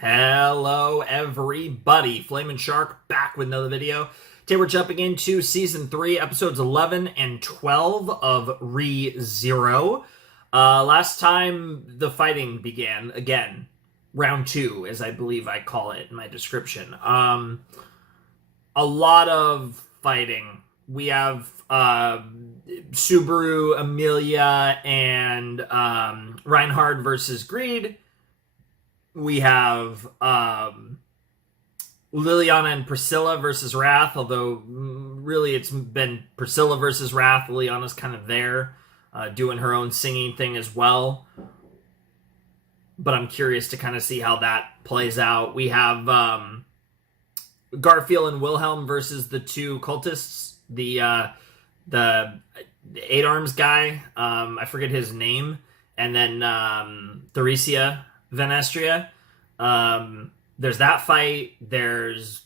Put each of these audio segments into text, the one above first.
Hello everybody, Flamin' Shark back with another video. Today we're jumping into Season 3, Episodes 11 and 12 of Re:Zero. Last time the fighting began, again, Round 2, as I believe I call it in my description. A lot of fighting. We have Subaru, Amelia, and Reinhard versus Greed. We have Liliana and Priscilla versus Wrath, although really it's been Priscilla versus Wrath. Liliana's kind of there, doing her own singing thing as well. But I'm curious to kind of see how that plays out. We have Garfield and Wilhelm versus the two cultists. The Eight Arms guy, I forget his name, and then Theresia Venestria. There's that fight. There's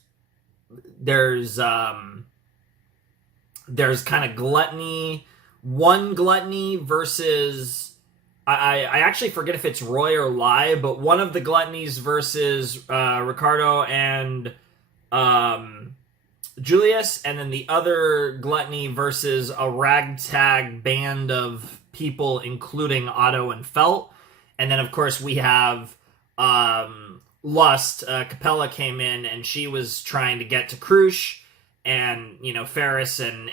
kind of gluttony. One gluttony versus I actually forget if it's Roy or Lai, but one of the gluttonies versus Ricardo and Julius, and then the other gluttony versus a ragtag band of people, including Otto and Felt. And then, of course, we have Lust. Capella came in, and she was trying to get to Krush, and, you know, Ferris and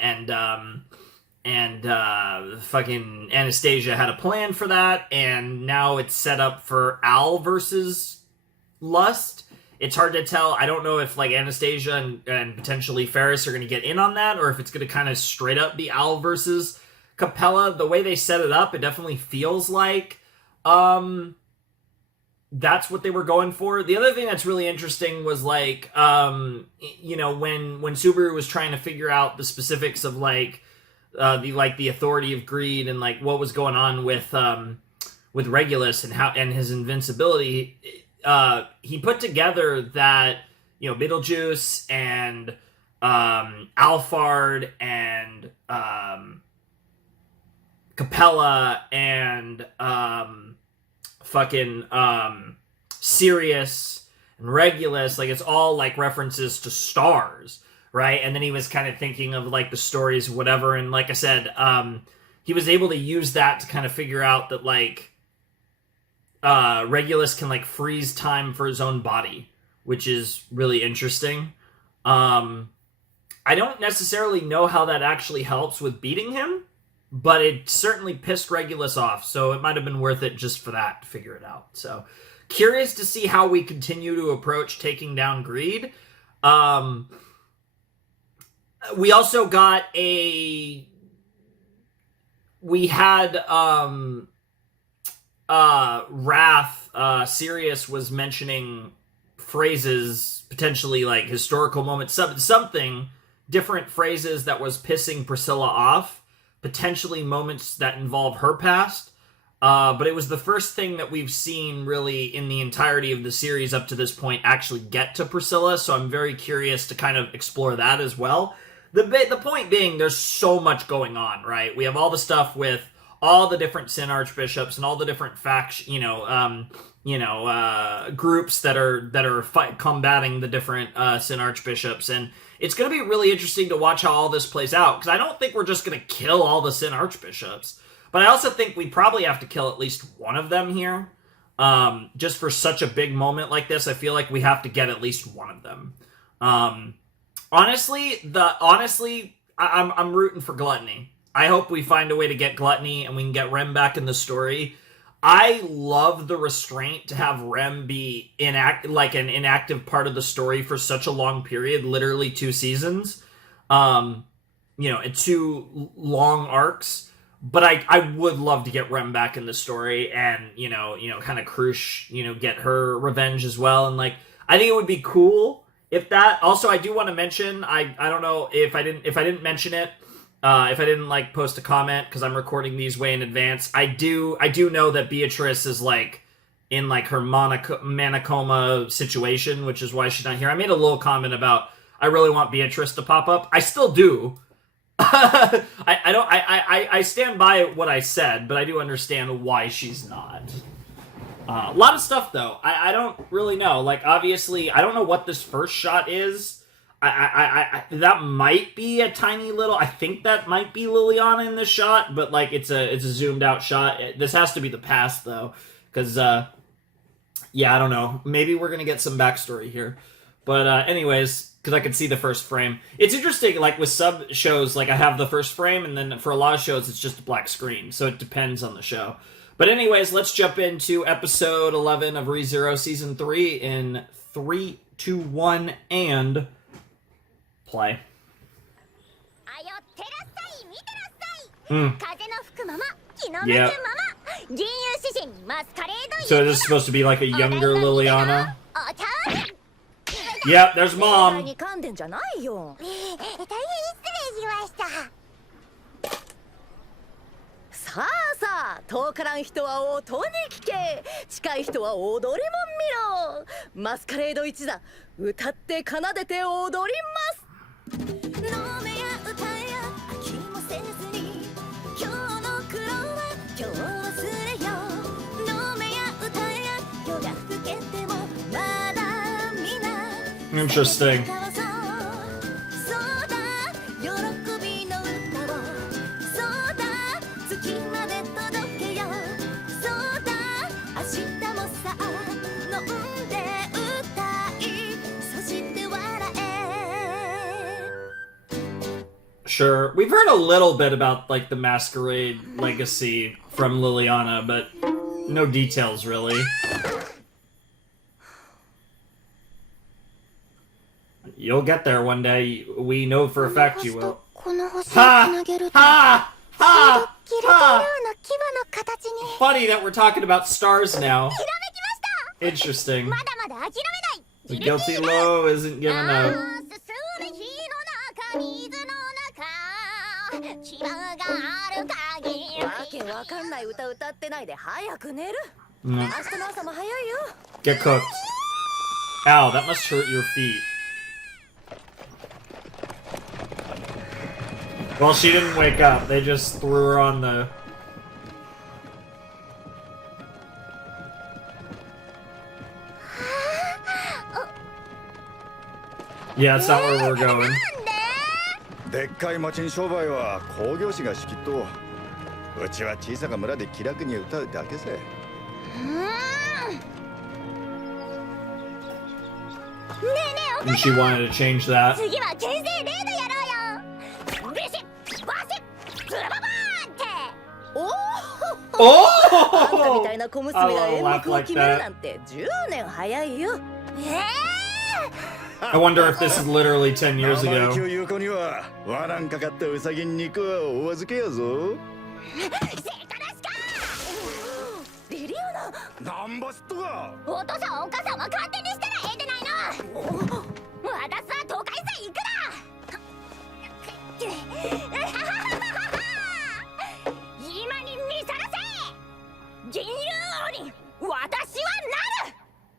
fucking Anastasia had a plan for that, and now it's set up for Al versus Lust. It's hard to tell. I don't know if, like, Anastasia and potentially Ferris are going to get in on that, or if it's going to kind of straight up be Al versus Capella. The way they set it up, it definitely feels like that's what they were going for. The other thing that's really interesting was, like, you know, when Subaru was trying to figure out the specifics of, like, the authority of Greed and, like, what was going on with Regulus and his invincibility. He put together that, you know, Beetlejuice and Alphard and Capella and Sirius and Regulus, like, it's all, like, references to stars, right? And then he was kind of thinking of, like, the stories, whatever, and like I said, he was able to use that to kind of figure out that, like, Regulus can, like, freeze time for his own body, which is really interesting. I don't necessarily know how that actually helps with beating him, but it certainly pissed Regulus off, so it might have been worth it just for that, to figure it out. So, curious to see how we continue to approach taking down Greed. We also got we had Wrath, Sirius was mentioning phrases, potentially, like, historical moments, something, different phrases that was pissing Priscilla off, potentially moments that involve her past, but it was the first thing that we've seen, really, in the entirety of the series up to this point, actually get to Priscilla, so I'm very curious to kind of explore that as well. The point being, there's so much going on, right? We have all the stuff with all the different Sin Archbishops and all the different groups that are combating the different Sin Archbishops, and it's going to be really interesting to watch how all this plays out, because I don't think we're just going to kill all the Sin Archbishops, but I also think we probably have to kill at least one of them here. Just for such a big moment like this, I feel like we have to get at least one of them. Honestly, I'm rooting for Gluttony. I hope we find a way to get Gluttony and we can get Rem back in the story. I love the restraint to have Rem be an inactive part of the story for such a long period, literally 2 seasons, and 2 long arcs. But I would love to get Rem back in the story and, kind of Krush, get her revenge as well. And, like, I think it would be cool if that. Also, I do want to mention, I don't know if I didn't mention it, if I didn't, like, post a comment, because I'm recording these way in advance, I do know that Beatrice is, like, in, like, her Manacoma situation, which is why she's not here. I made a little comment about, I really want Beatrice to pop up. I still do. I stand by what I said, but I do understand why she's not. A lot of stuff, though. I don't really know. Like, obviously, I don't know what this first shot is. That might be a tiny little... I think that might be Liliana in this shot, but, like, it's a zoomed out shot. This has to be the past, though. Because, yeah, I don't know. Maybe we're going to get some backstory here. But, anyways, because I can see the first frame. It's interesting, like, with sub shows, like, I have the first frame, and then for a lot of shows, it's just a black screen. So it depends on the show. But anyways, let's jump into episode 11 of ReZero Season 3 in 3, 2, 1, and play. Yeah. So this is supposed to be like a younger Liliana. Yep, there's Mom. さあさあ、遠からん人は音に聞け、近い人は踊りも見ろ。マスカレード一座、歌って奏でて踊ります。飲めや歌や飽きもせずに、今日の苦労は今日忘れよう。飲めや歌や夜が更けてもまだ皆 Interesting. Sure. We've heard a little bit about, like, the Masquerade legacy from Liliana, but no details, really. You'll get there one day. We know for a fact you will. Ha! Ha! Ha! Ha! Funny that we're talking about stars now. Interesting. The guilty low isn't giving up. Get cooked. Ow, that must hurt your feet. Well, she didn't wake up. They just threw her on the... Yeah, that's not where we're going. でっかい町に商売は工業士が仕切っとうちは小さな村で気楽に歌うだけさ。And she wanted to change that. 次は牽制レードやろうよ。ビシッバシッブラババーって。おお。あんたみたいな小娘が演目を決めるなんて10年早いよ。I wonder if this is literally 10 years ago.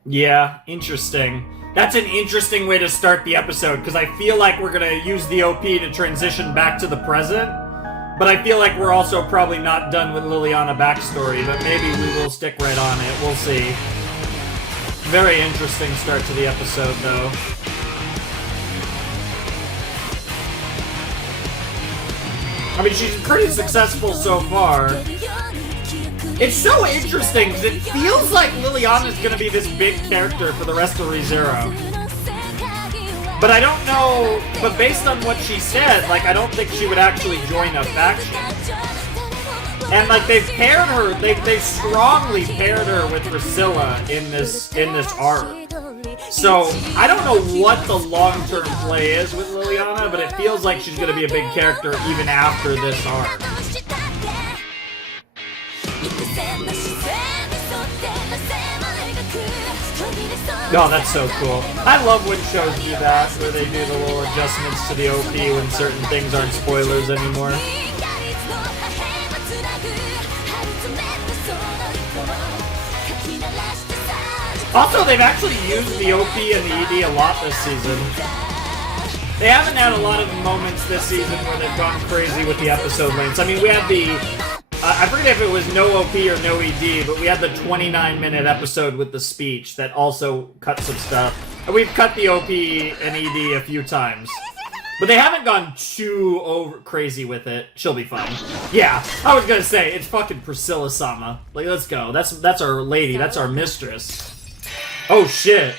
Yeah, interesting. That's an interesting way to start the episode, because I feel like we're going to use the OP to transition back to the present, but I feel like we're also probably not done with Liliana backstory, but maybe we will stick right on it. We'll see. Very interesting start to the episode, though. I mean, she's pretty successful so far. It's so interesting because it feels like Liliana's gonna be this big character for the rest of ReZero. But I don't know, but based on what she said, like, I don't think she would actually join a faction. And, like, they've paired her, they've strongly paired her with Priscilla in this arc. So, I don't know what the long-term play is with Liliana, but it feels like she's gonna be a big character even after this arc. Oh, that's so cool. I love when shows do that, where they do the little adjustments to the OP when certain things aren't spoilers anymore. Also, they've actually used the OP and the ED a lot this season. They haven't had a lot of moments this season where they've gone crazy with the episode lengths. I mean, we had the I forget if it was no OP or no ED, but we had the 29-minute episode with the speech that also cut some stuff. And we've cut the OP and ED a few times. But they haven't gone too crazy with it. She'll be fine. Yeah, I was gonna say, it's fucking Priscilla-sama. Like, let's go. That's our lady. That's our mistress. Oh, shit.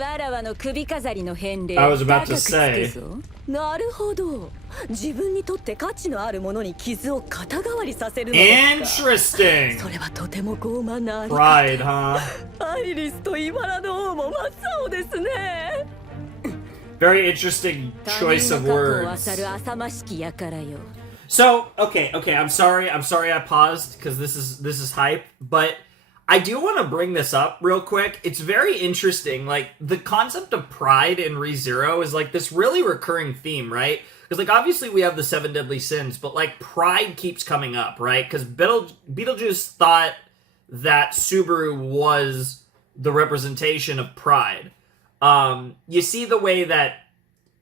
I was about to say. なるほど。自分にとって価値のあるものに傷を肩代わりさせるのですか。Interesting. それはとても傲慢なあり方。 Pride, huh? アイリスとイバラの王も真っ青ですね。 Very interesting choice of words. So, okay, I'm sorry I paused because this is hype, but I do want to bring this up real quick. It's very interesting. Like, the concept of pride in ReZero is like this really recurring theme, right? Because, like, obviously we have the 7 deadly sins, but, like, pride keeps coming up, right? Because Beetlejuice thought that Subaru was the representation of pride. You see the way that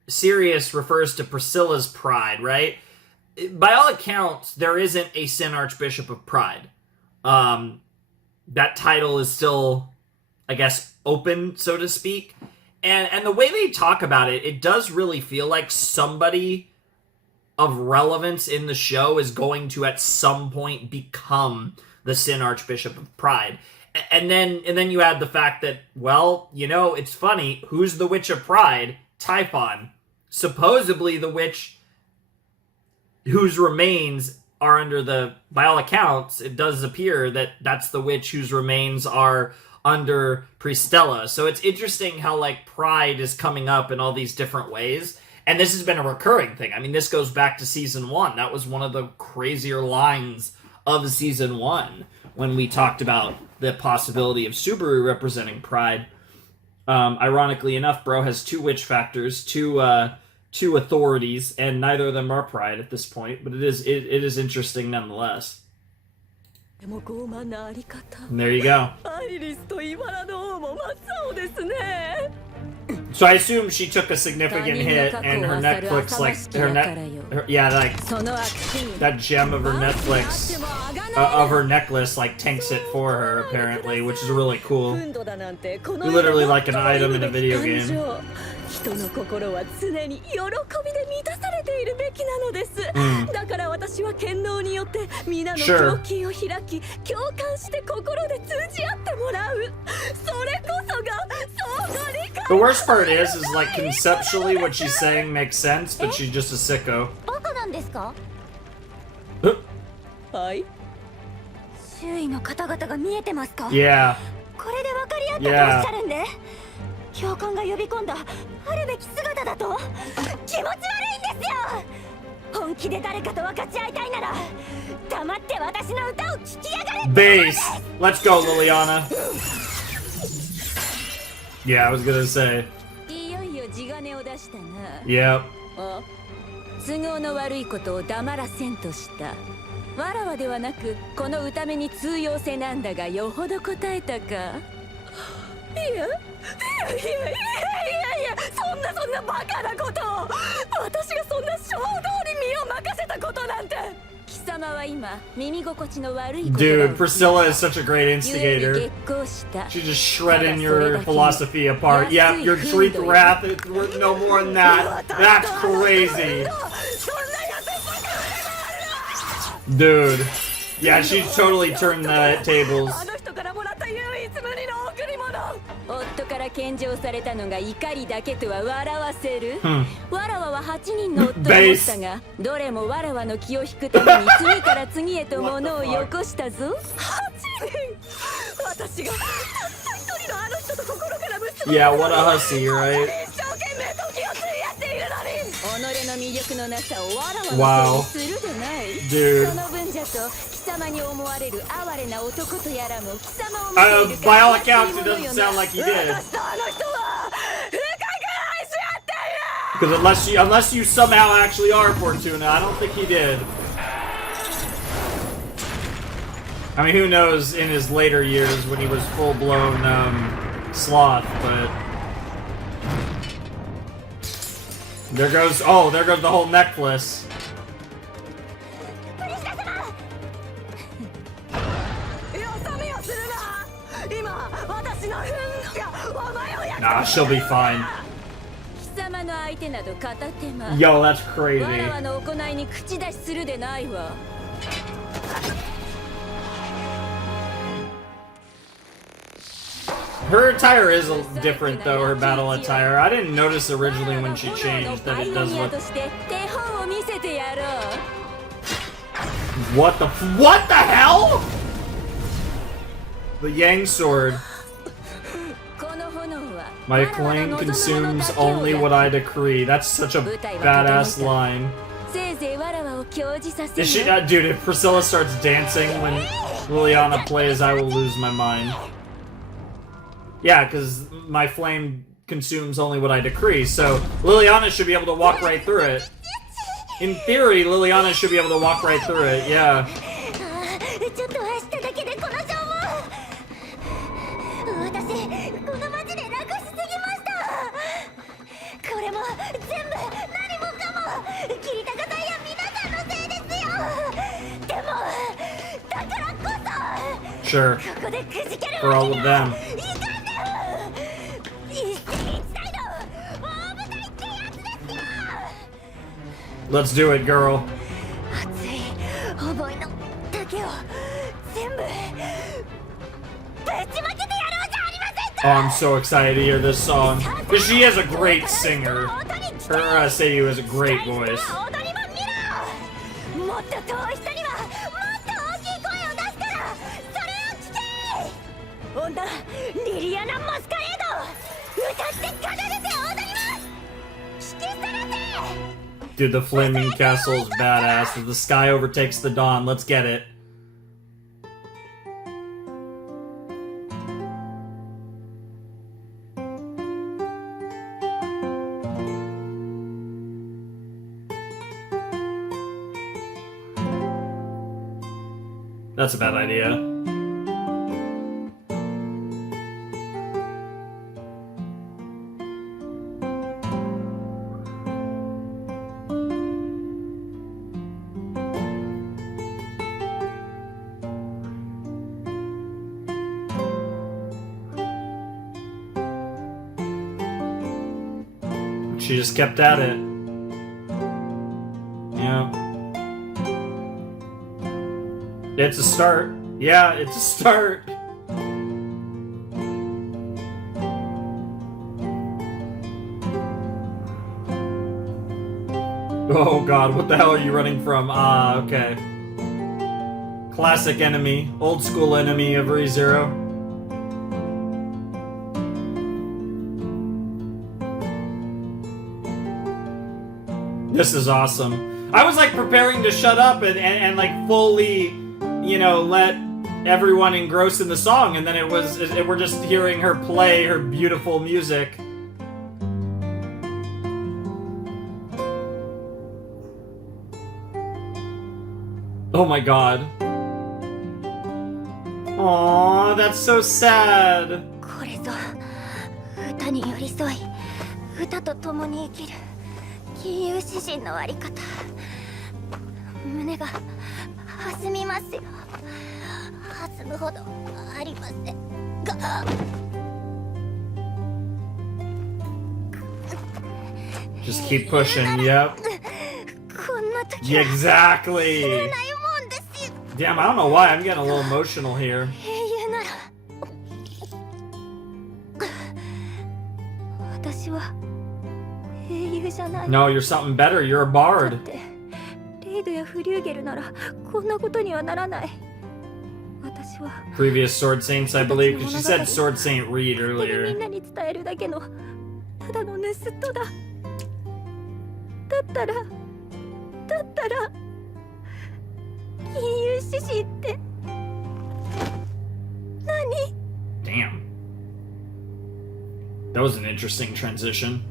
Sirius refers to Priscilla's pride, right? By all accounts, there isn't a Sin Archbishop of Pride. That title is still, I guess, open, so to speak. And the way they talk about it, it does really feel like somebody of relevance in the show is going to at some point become the Sin Archbishop of Pride. And then you add the fact that, well, you know, it's funny, who's the Witch of Pride? Typhon. Supposedly the witch whose remains are under the, by all accounts, it does appear that that's the witch whose remains are under Pristella. So it's interesting how, like, pride is coming up in all these different ways. And this has been a recurring thing. I mean, this goes back to Season 1. That was one of the crazier lines of Season 1 when we talked about the possibility of Subaru representing pride. Ironically enough, bro has 2 witch factors, two authorities, and neither of them are pride at this point, but it is interesting nonetheless. And there you go. So I assume she took a significant hit, and her Netflix, like, that gem of her Netflix, of her necklace, like, tanks it for her, apparently, which is really cool. Literally like an item in a video game. 人の心は常に喜びで満たされているべきなのです、だから私は剣能によって皆の胸襟を開き共感して心で通じ合ってもらうそれこそが相互理解 The worst part is like conceptually what she's saying makes sense, but she's just a sicko. バカなんですかはい。周囲の方々が見えてますか Yeah. これで分かり合ったとおっしゃるんで教官が呼び込んだあるべき姿だと気持ち悪いんですよ本気で誰かと分かち合いたいなら黙って私の歌を聴きやがれ Bass! Let's go, Liliana. Yeah, I was gonna say. いよいよ地金を出したな Yep. 都合の悪いことを黙らせんとしたわらわではなくこの歌目に通用せなんだがよほど答えたかいやそんなバカなことを私がそんな衝動に身を任せたことなんて貴様は今耳心地の悪いこと Dude, Priscilla is such a great instigator. She's just shredding your philosophy apart. Yep, your Shriek Wrath is worth no more than that. That's crazy. Dude. Yeah, she's totally turned the tables. 夫から献上されたのが怒りだけとは笑わせる、わらわは8人の夫を持ったがどれもわらわの気を引くために次から次へと物をよこしたぞ8人私がたった一人のあの人と心から結ぶ Yeah, what a hussy, right? 一生懸命時を費やしているのに己の魅力のなさをわらわのせいにするでない、Dude. その分じゃと貴様に思われる哀れな男とやらも貴様を見ている By all accounts, it doesn't sound like he did. 私とあの人は深く愛し合っている Because unless you somehow actually are Fortuna, I don't think he did. I mean, who knows in his later years when he was full-blown sloth, but there goes the whole necklace. 今私のお前をや Nah, she'll be fine. 貴様の相手など片手間 Yo, that's わ crazy. らわの行いに口出しするでないわ Her attire is different though, her battle attire. I didn't notice originally when she changed that it does look... として手本を見せてやろう What the hell?! The Yang Sword. この炎は My flame consumes only what I decree. That's such a badass line. せいぜいわらわを享受させ Is she, よ dude, if Priscilla starts dancing when Liliana plays, I will lose my mind. Yeah, because my flame consumes only what I decree, so Liliana should be able to walk right through it. In theory, Liliana should be able to walk right through it, yeah. ちょっと走っただけでこの消耗私この街で楽しすぎましたこれも全部何もかもキリタカさんや皆さんのせいですよでもだからこそ Sure. ここでくじける For all of them. いかんで一世一代の大舞台ってやつですよ Let's do it, girl. 熱い思いの竹を全部ぶちまけてやろうじゃありませんか Oh, I'm so excited to hear this song. Because she is a great singer. Her Seiyu has a great voice. 踊りも見ろもっと遠い人にはもっと大きい声を出すからそれを聞け女リリアナ・マスカレード歌って奏でて踊ります引きさらせ Dude, the flaming castle is badass. As the sky overtakes the dawn, let's get it. That's a bad idea. She just kept at it. Yeah. It's a start. Yeah, it's a start. Oh god, what the hell are you running from? Ah, okay. Classic enemy. Old school enemy of ReZero. This is awesome. I was like preparing to shut up and like fully, you know, let everyone engross in the song, and then we're just hearing her play her beautiful music. Oh my god. Aww, that's so sad. これぞ歌に寄り添い歌と共に生きる金融詩人のあり方胸が弾みますよ弾むほどありませんが Just keep pushing, yep. こんな時は Exactly. ないもんですよ Damn, I don't know why I'm getting a little emotional here. 英雄なら私は英雄じゃない No, you're something better. You're a だっ bard. てレイドやフリューゲルならこんなことにはならない私は Previous Sword Saints, I believe, because she said Sword Saint Reed みん earlier. なに伝えるだけのただの盗人だだったら金融獅子って何 Damn. That was an interesting transition.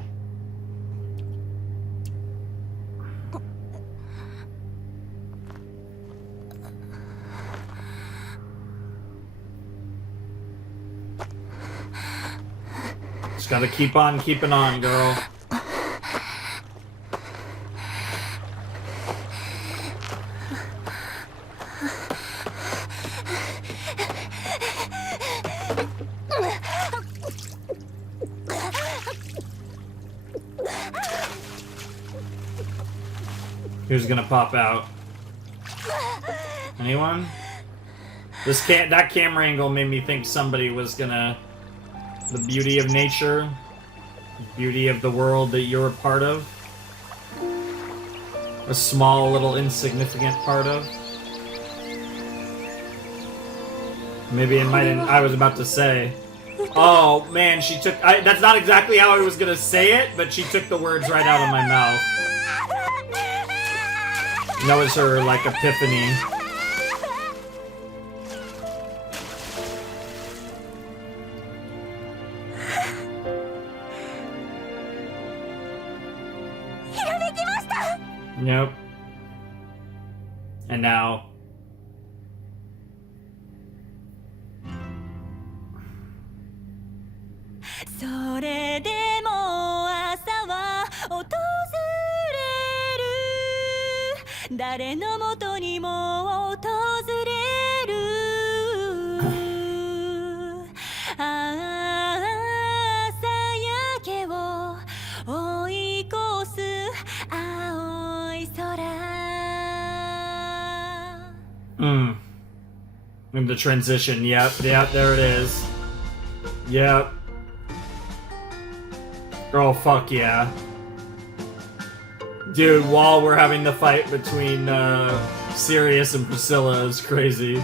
Just gotta keep on keeping on, girl. Who's gonna pop out? Anyone? That camera angle made me think somebody was gonna... The beauty of nature, beauty of the world that you're a part of. A small, little, insignificant part of. Maybe it might. I was about to say. Oh man, she took. That's not exactly how I was gonna say it, but she took the words right out of my mouth. And that was her like epiphany. Yep. And now.それでも朝は訪れる誰のもとにも訪れる朝焼けを追い越す青い空 And the transition, yep, there it is. Yep. Oh, fuck yeah. Dude, while we're having the fight between Sirius and Priscilla is crazy.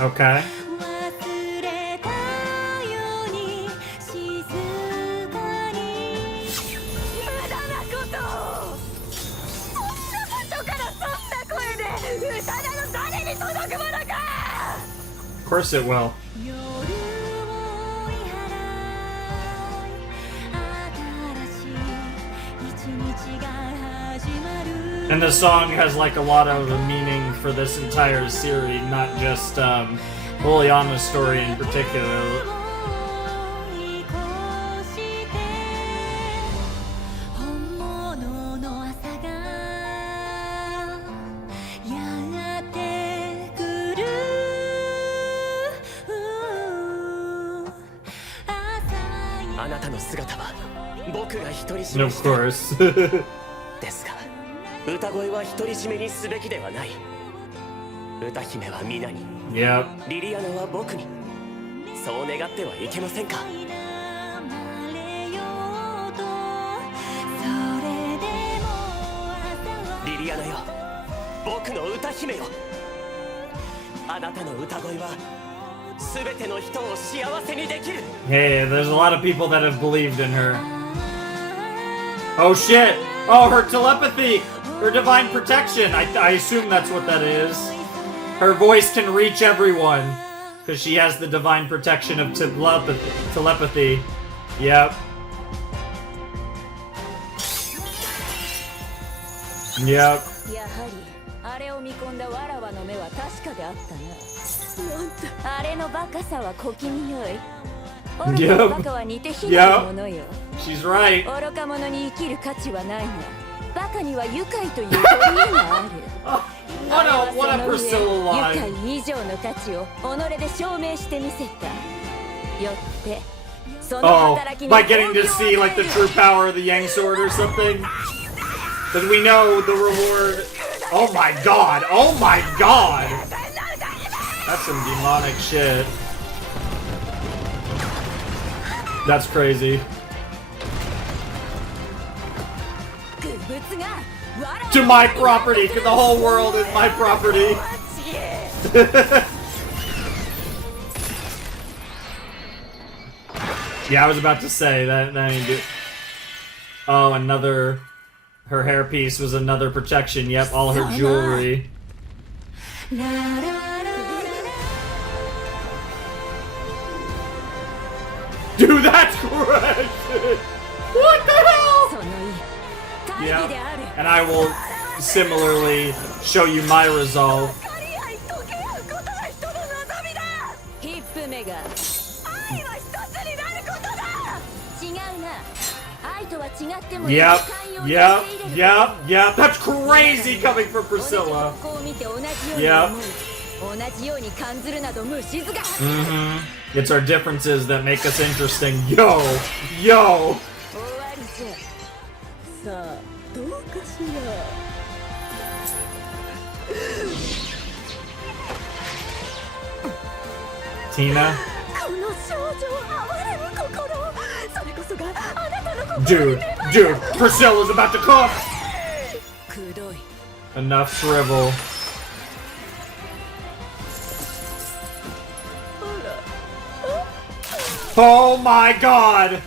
Okay. Of course it will. And the song has like a lot of meaning for this entire series, not just Liliana's story in particular. Of course. ですが、歌声は独り占めにすべきではない。歌姫は皆に、Yep. リリアナは僕に、そう願ってはいけませんか。リリアナよ、僕の歌姫よ。あなたの歌声は全ての人を幸せにできる。Hey, there's a lot of people that have believed in her. Oh shit! Oh, her telepathy! Her divine protection! I assume that's what that is. Her voice can reach everyone. Because she has the divine protection of telepathy. Yep. Yep. やはりあれを見込んだわらわの目は確かであったな。なんてあれのバカさは小気味よい。愚かなバカは似て非なるものよ。She's right. 愚か者に生きる価値はないが、バカには愉快という取り柄がある。What a Priscilla line. 愉快以上の価値を己で証明してみせた。よってその Oh, 働きに by getting to see like the true power of the Yang Sword or something? Because we know the reward. Oh my god! Oh my god! That's some demonic shit. That's crazy. To my property, because the whole world is my property. Yeah, I was about to say that. Oh, another. Her hairpiece was another protection. Yep, all her jewelry. Dude, that's correct! What the hell? Yeah, and I will similarly show you my resolve. Yep, yep, yep, yep. That's crazy coming from Priscilla. Yep. It's our differences that make us interesting. Yo, yo. Tina? Dude, Priscilla's about to cook! Enough shrivel. Oh my god!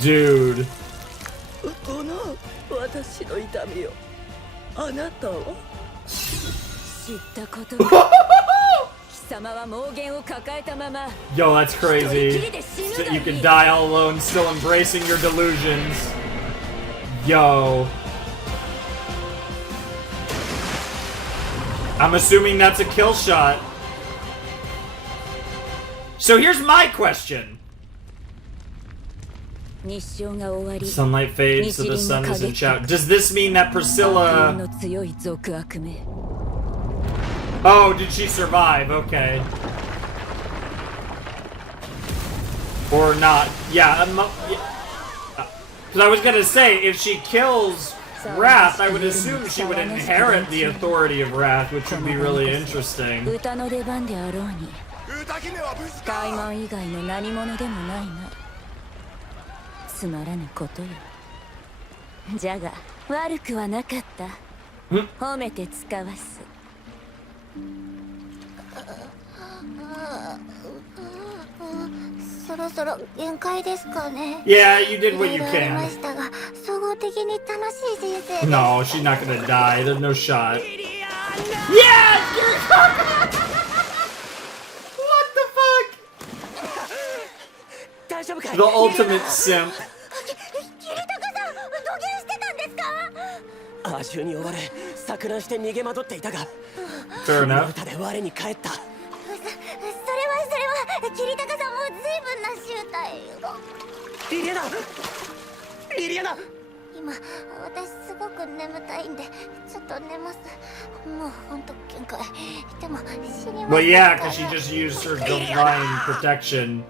Dude. Yo, that's crazy. So you can die all alone, still embracing your delusions. Yo. I'm assuming that's a kill shot. So here's my question. Sunlight fades, so the sun isn't out. Does this mean that Priscilla... Oh, did she survive? Okay. Or not. Yeah, because I was gonna say, if she kills Wrath, I would assume she would inherit the authority of Wrath, which would be really interesting. Yeah, you did what you can. No, she's not gonna die. There's no shot. Yeah! What the fuck? The ultimate simp. Fair enough. Liliana! Well, yeah, because she just used her divine protection.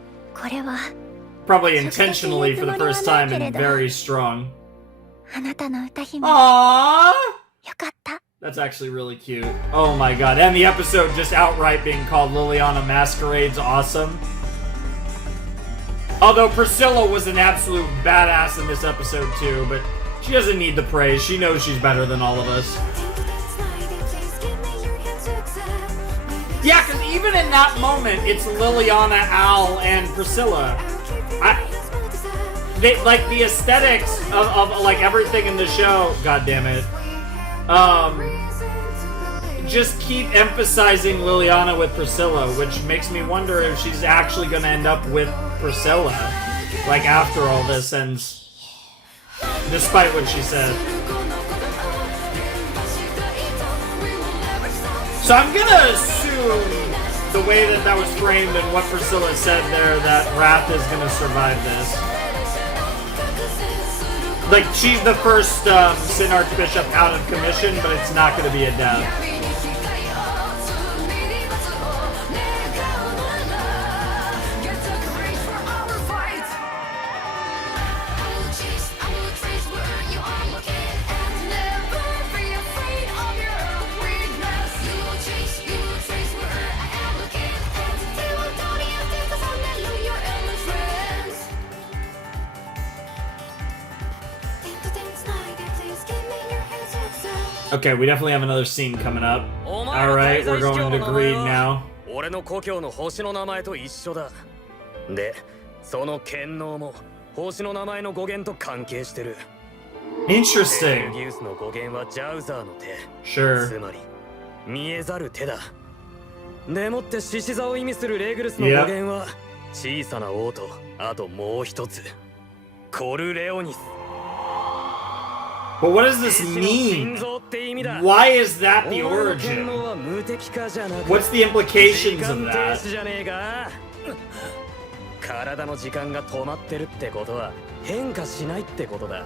Probably intentionally for the first time and very strong. Aww! That's actually really cute. Oh my god. And the episode just outright being called Liliana Masquerade's awesome. Although Priscilla was an absolute badass in this episode too, but she doesn't need the praise. She knows she's better than all of us. Yeah, because even in that moment, it's Liliana, Al, and Priscilla. Like, the aesthetics of like, everything in the show, god damn it, just keep emphasizing Liliana with Priscilla, which makes me wonder if she's actually gonna end up with Priscilla, like, after all this ends, despite what she said. So I'm gonna assume, the way that was framed and what Priscilla said there, that Wrath is gonna survive this. Like, she's the first Sin Archbishop out of commission, but it's not gonna be a death. Okay, we definitely have another scene coming up. Alright, we're going to Greed now. 俺の故郷の星の名前と一緒だ。で、その剣能も星の名前の語源と関係してる。Interesting. ギウスの語源はジャウザーの手。Sure. つまり見えざる手だ。でもって獅子座を意味するレグルスの語源は小さな王とあともう一つ。コルレオニス。 But what does this mean? Why is that the origin? What's the implications of that? 体の時間が止まってるってことは変化しないってことだ。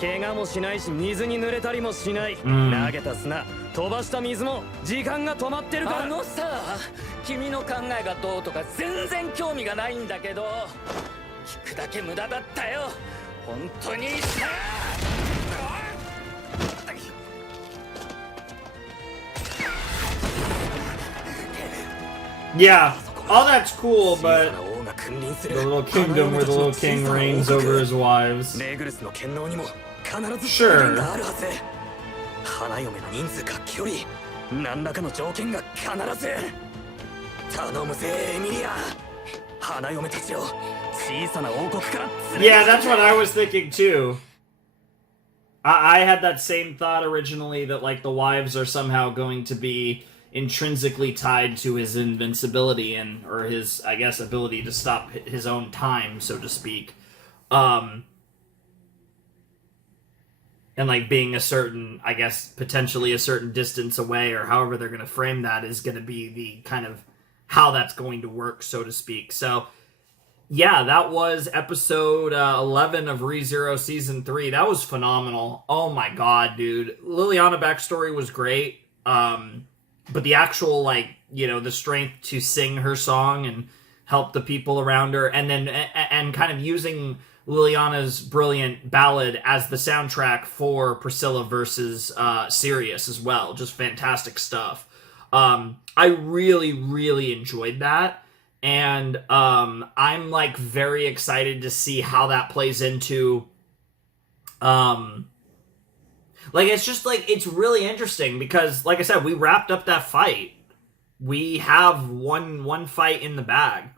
怪我もしないし水に濡れたりもしない、投げた砂飛ばした水も時間が止まってるから。あのさ、君の考えがどうとか全然興味がないんだけど、聞くだけ無駄だったよ本当にさ。Yeah, all that's cool, but the little kingdom where the little king reigns over his wives. レグルスの剣能にも必ず Sure. があるはず。花嫁の人数か距離、何らかの条件が必ず。頼むぜエミリア、花嫁たちを小さな王国から連れ Yeah, that's what I was thinking too. I had that same thought originally that like the wives are somehow going to be intrinsically tied to his invincibility and or his, I guess, ability to stop his own time, so to speak. And like being a certain, I guess, potentially a certain distance away, or however they're going to frame that, is going to be the kind of how that's going to work, so to speak. So, yeah, that was episode 11 of ReZero Season 3. That was phenomenal. Oh my god, dude. Liliana backstory was great. But the actual, like, you know, the strength to sing her song and help the people around her, and then and kind of using Liliana's brilliant ballad as the soundtrack for Priscilla versus Sirius as well. Just fantastic stuff. I really, really enjoyed that. And I'm, like, very excited to see how that plays into... Like, it's just, like, it's really interesting because, like I said, we wrapped up that fight. We have one fight in the bag.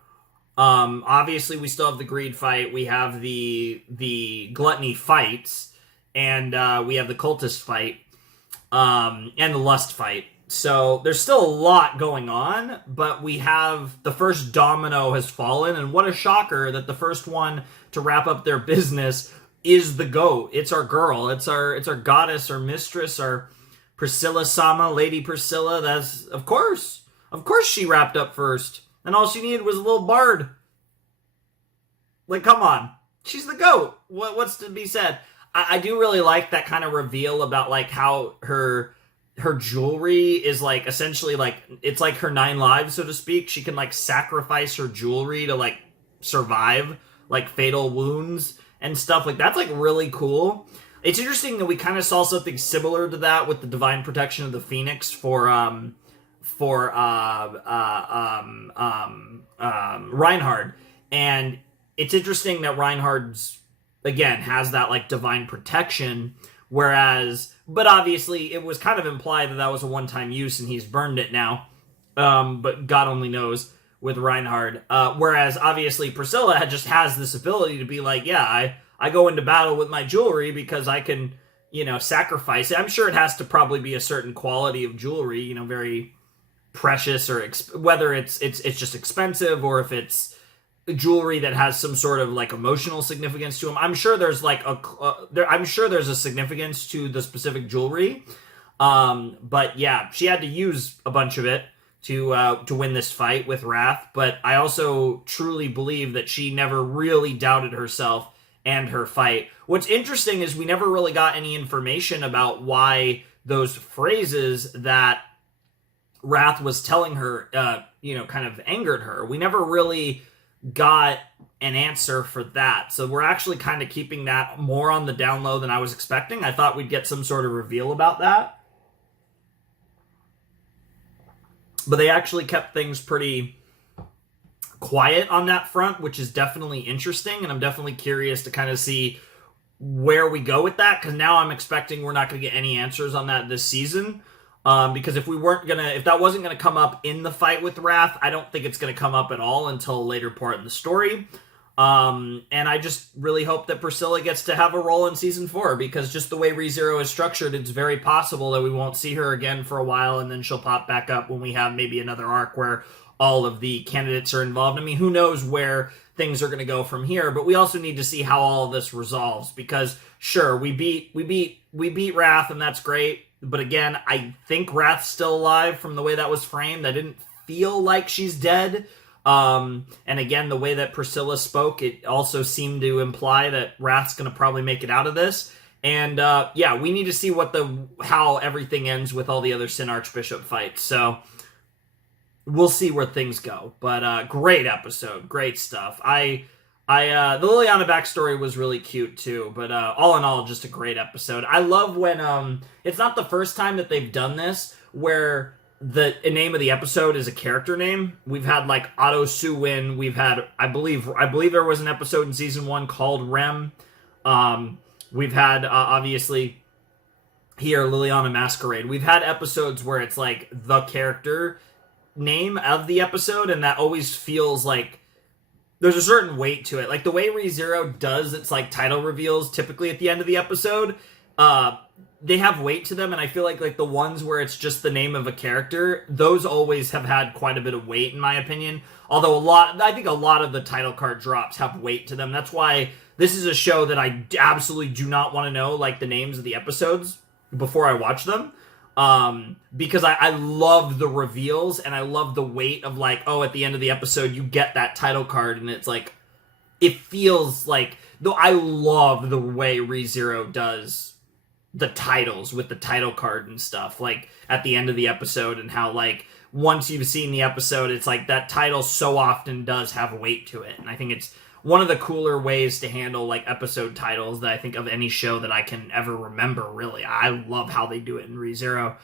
Obviously, we still have the greed fight. We have the gluttony fights. And we have the cultist fight. And the lust fight. So, there's still a lot going on. But we have... The first domino has fallen. And what a shocker that the first one to wrap up their business... is the GOAT. It's our girl. It's our goddess, our mistress, our Priscilla Sama, Lady Priscilla. That's of course she wrapped up first, and all she needed was a little bard. Like, come on, she's the GOAT. What's to be said? I do really like that kind of reveal about like how her jewelry is like essentially like it's like her 9 lives, so to speak. She can like sacrifice her jewelry to like survive like fatal wounds and stuff. Like, that's, like, really cool. It's interesting that we kind of saw something similar to that with the divine protection of the Phoenix for Reinhard. And it's interesting that Reinhard's, again, has that, like, divine protection, whereas... But obviously, it was kind of implied that that was a one-time use, and he's burned it now. But God only knows... with Reinhard, whereas obviously Priscilla just has this ability to be like, yeah, I go into battle with my jewelry because I can, you know, sacrifice it. I'm sure it has to probably be a certain quality of jewelry, you know, very precious, or whether it's just expensive, or if it's jewelry that has some sort of like emotional significance to them. I'm sure there's like I'm sure there's a significance to the specific jewelry, but yeah, she had to use a bunch of it to win this fight with Wrath, but I also truly believe that she never really doubted herself and her fight. What's interesting is we never really got any information about why those phrases that Wrath was telling her, you know, kind of angered her. We never really got an answer for that, so we're actually kind of keeping that more on the down low than I was expecting. I thought we'd get some sort of reveal about that. But they actually kept things pretty quiet on that front, which is definitely interesting, and I'm definitely curious to kind of see where we go with that, because now I'm expecting we're not going to get any answers on that this season, because if that wasn't going to come up in the fight with Wrath, I don't think it's going to come up at all until a later part in the story. And I just really hope that Priscilla gets to have a role in Season 4, because just the way ReZero is structured, it's very possible that we won't see her again for a while, and then she'll pop back up when we have maybe another arc where all of the candidates are involved. I mean, who knows where things are going to go from here, but we also need to see how all of this resolves, because sure, we beat Wrath, and that's great, but again, I think Wrath's still alive from the way that was framed. I didn't feel like she's dead. And again, the way that Priscilla spoke, it also seemed to imply that Wrath's going to probably make it out of this. And yeah, we need to see how everything ends with all the other Sin Archbishop fights. So we'll see where things go. But great episode, great stuff. The Liliana backstory was really cute too. But all in all, just a great episode. I love when it's not the first time that they've done this where the name of the episode is a character name. We've had like Otto Suwin. We've had I believe there was an episode in season 1 called Rem. We've had, obviously, here, Liliana Masquerade. We've had episodes where it's, like, the character name of the episode, and that always feels like there's a certain weight to it. Like, the way ReZero does its, like, title reveals typically at the end of the episode, they have weight to them, and I feel like the ones where it's just the name of a character, those always have had quite a bit of weight, in my opinion. Although I think a lot of the title card drops have weight to them. That's why this is a show that I absolutely do not want to know, like, the names of the episodes before I watch them. Because I love the reveals, and I love the weight of, like, oh, at the end of the episode, you get that title card, and it's like, it feels like, though I love the way ReZero does the titles with the title card and stuff, like, at the end of the episode, and how, like, once you've seen the episode, it's like, that title so often does have weight to it, and I think it's one of the cooler ways to handle, like, episode titles that I think of any show that I can ever remember, really. I love how they do it in ReZero,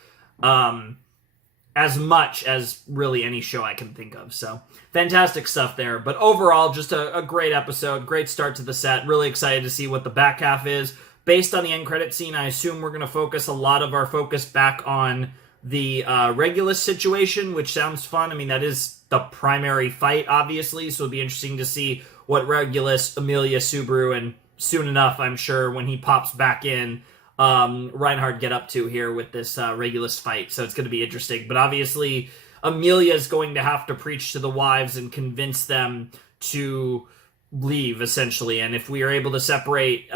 as much as really any show I can think of. So, fantastic stuff there. But overall, just a great episode, great start to the set. Really excited to see what the back half is. Based on the end credit scene, I assume we're going to focus a lot of our focus back on the Regulus situation, which sounds fun. I mean, that is the primary fight, obviously, so it'll be interesting to see what Regulus, Emilia, Subaru, and soon enough, I'm sure, when he pops back in, Reinhard get up to here with this Regulus fight. So it's going to be interesting. But obviously, Emilia is going to have to preach to the wives and convince them to leave, essentially. And if we are able to separate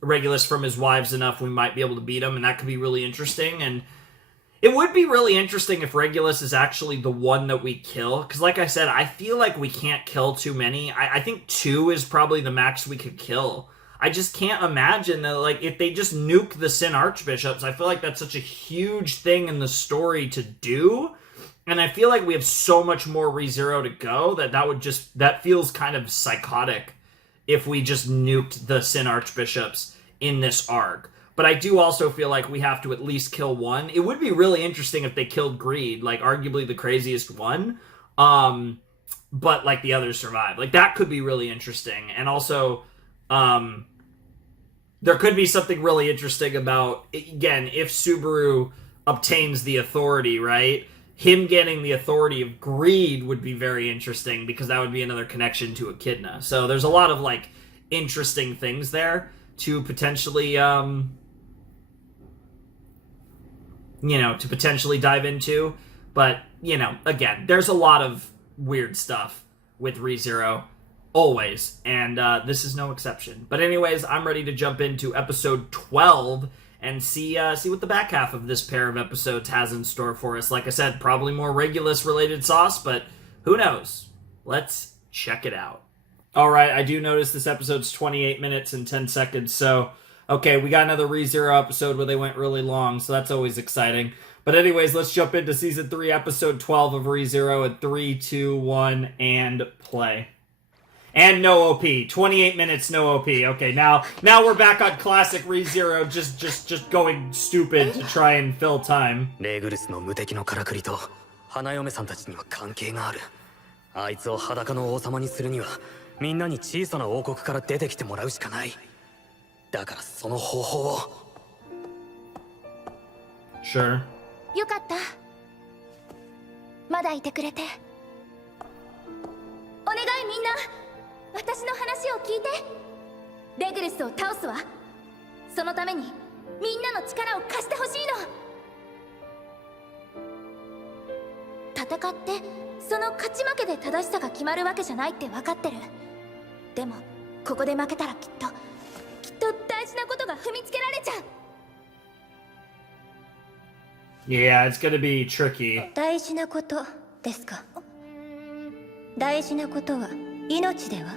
Regulus from his wives enough, we might be able to beat him, and that could be really interesting. And it would be really interesting if Regulus is actually the one that we kill, because like I said, I feel like we can't kill too many. I think 2 is probably the max we could kill. I just can't imagine that, like, if they just nuke the Sin Archbishops, I feel like that's such a huge thing in the story to do, and I feel like we have so much more ReZero to go that feels kind of psychotic if we just nuked the Sin Archbishops in this arc. But I do also feel like we have to at least kill one. It would be really interesting if they killed Greed, like, arguably the craziest one. But, like, the others survive. Like, that could be really interesting. And also, there could be something really interesting about, again, if Subaru obtains the authority, right? Him getting the authority of Greed would be very interesting, because that would be another connection to Echidna. So there's a lot of, like, interesting things there to potentially, to potentially dive into. But, again, there's a lot of weird stuff with ReZero, always, and this is no exception. But anyways, I'm ready to jump into episode 12 and see what the back half of this pair of episodes has in store for us. Like I said, probably more Regulus-related sauce, but who knows? Let's check it out. All right, I do notice this episode's 28 minutes and 10 seconds, so okay, we got another ReZero episode where they went really long, so that's always exciting. But anyways, let's jump into Season 3, Episode 12 of ReZero in 3, 2, 1, and play. And no OP. 28 minutes, no OP. Okay, now we're back on classic ReZero, just going stupid to try and fill time. レグルスの無敵のからくりと花嫁さんたちには関係がある。あいつを裸の王様にするにはみんなに小さな王国から出てきてもらうしかない。だからその方法を。Sure. よかった。まだいてくれて。お願いみんな、私の話を聞いて。レグルスを倒すわ。そのためにみんなの力を貸してほしいの。戦ってその勝ち負けで正しさが決まるわけじゃないって分かってる。でもここで負けたらきっと大事なことが踏みつけられちゃう。Yeah, it's gonna be tricky. 大事なことですか。大事なことは命では？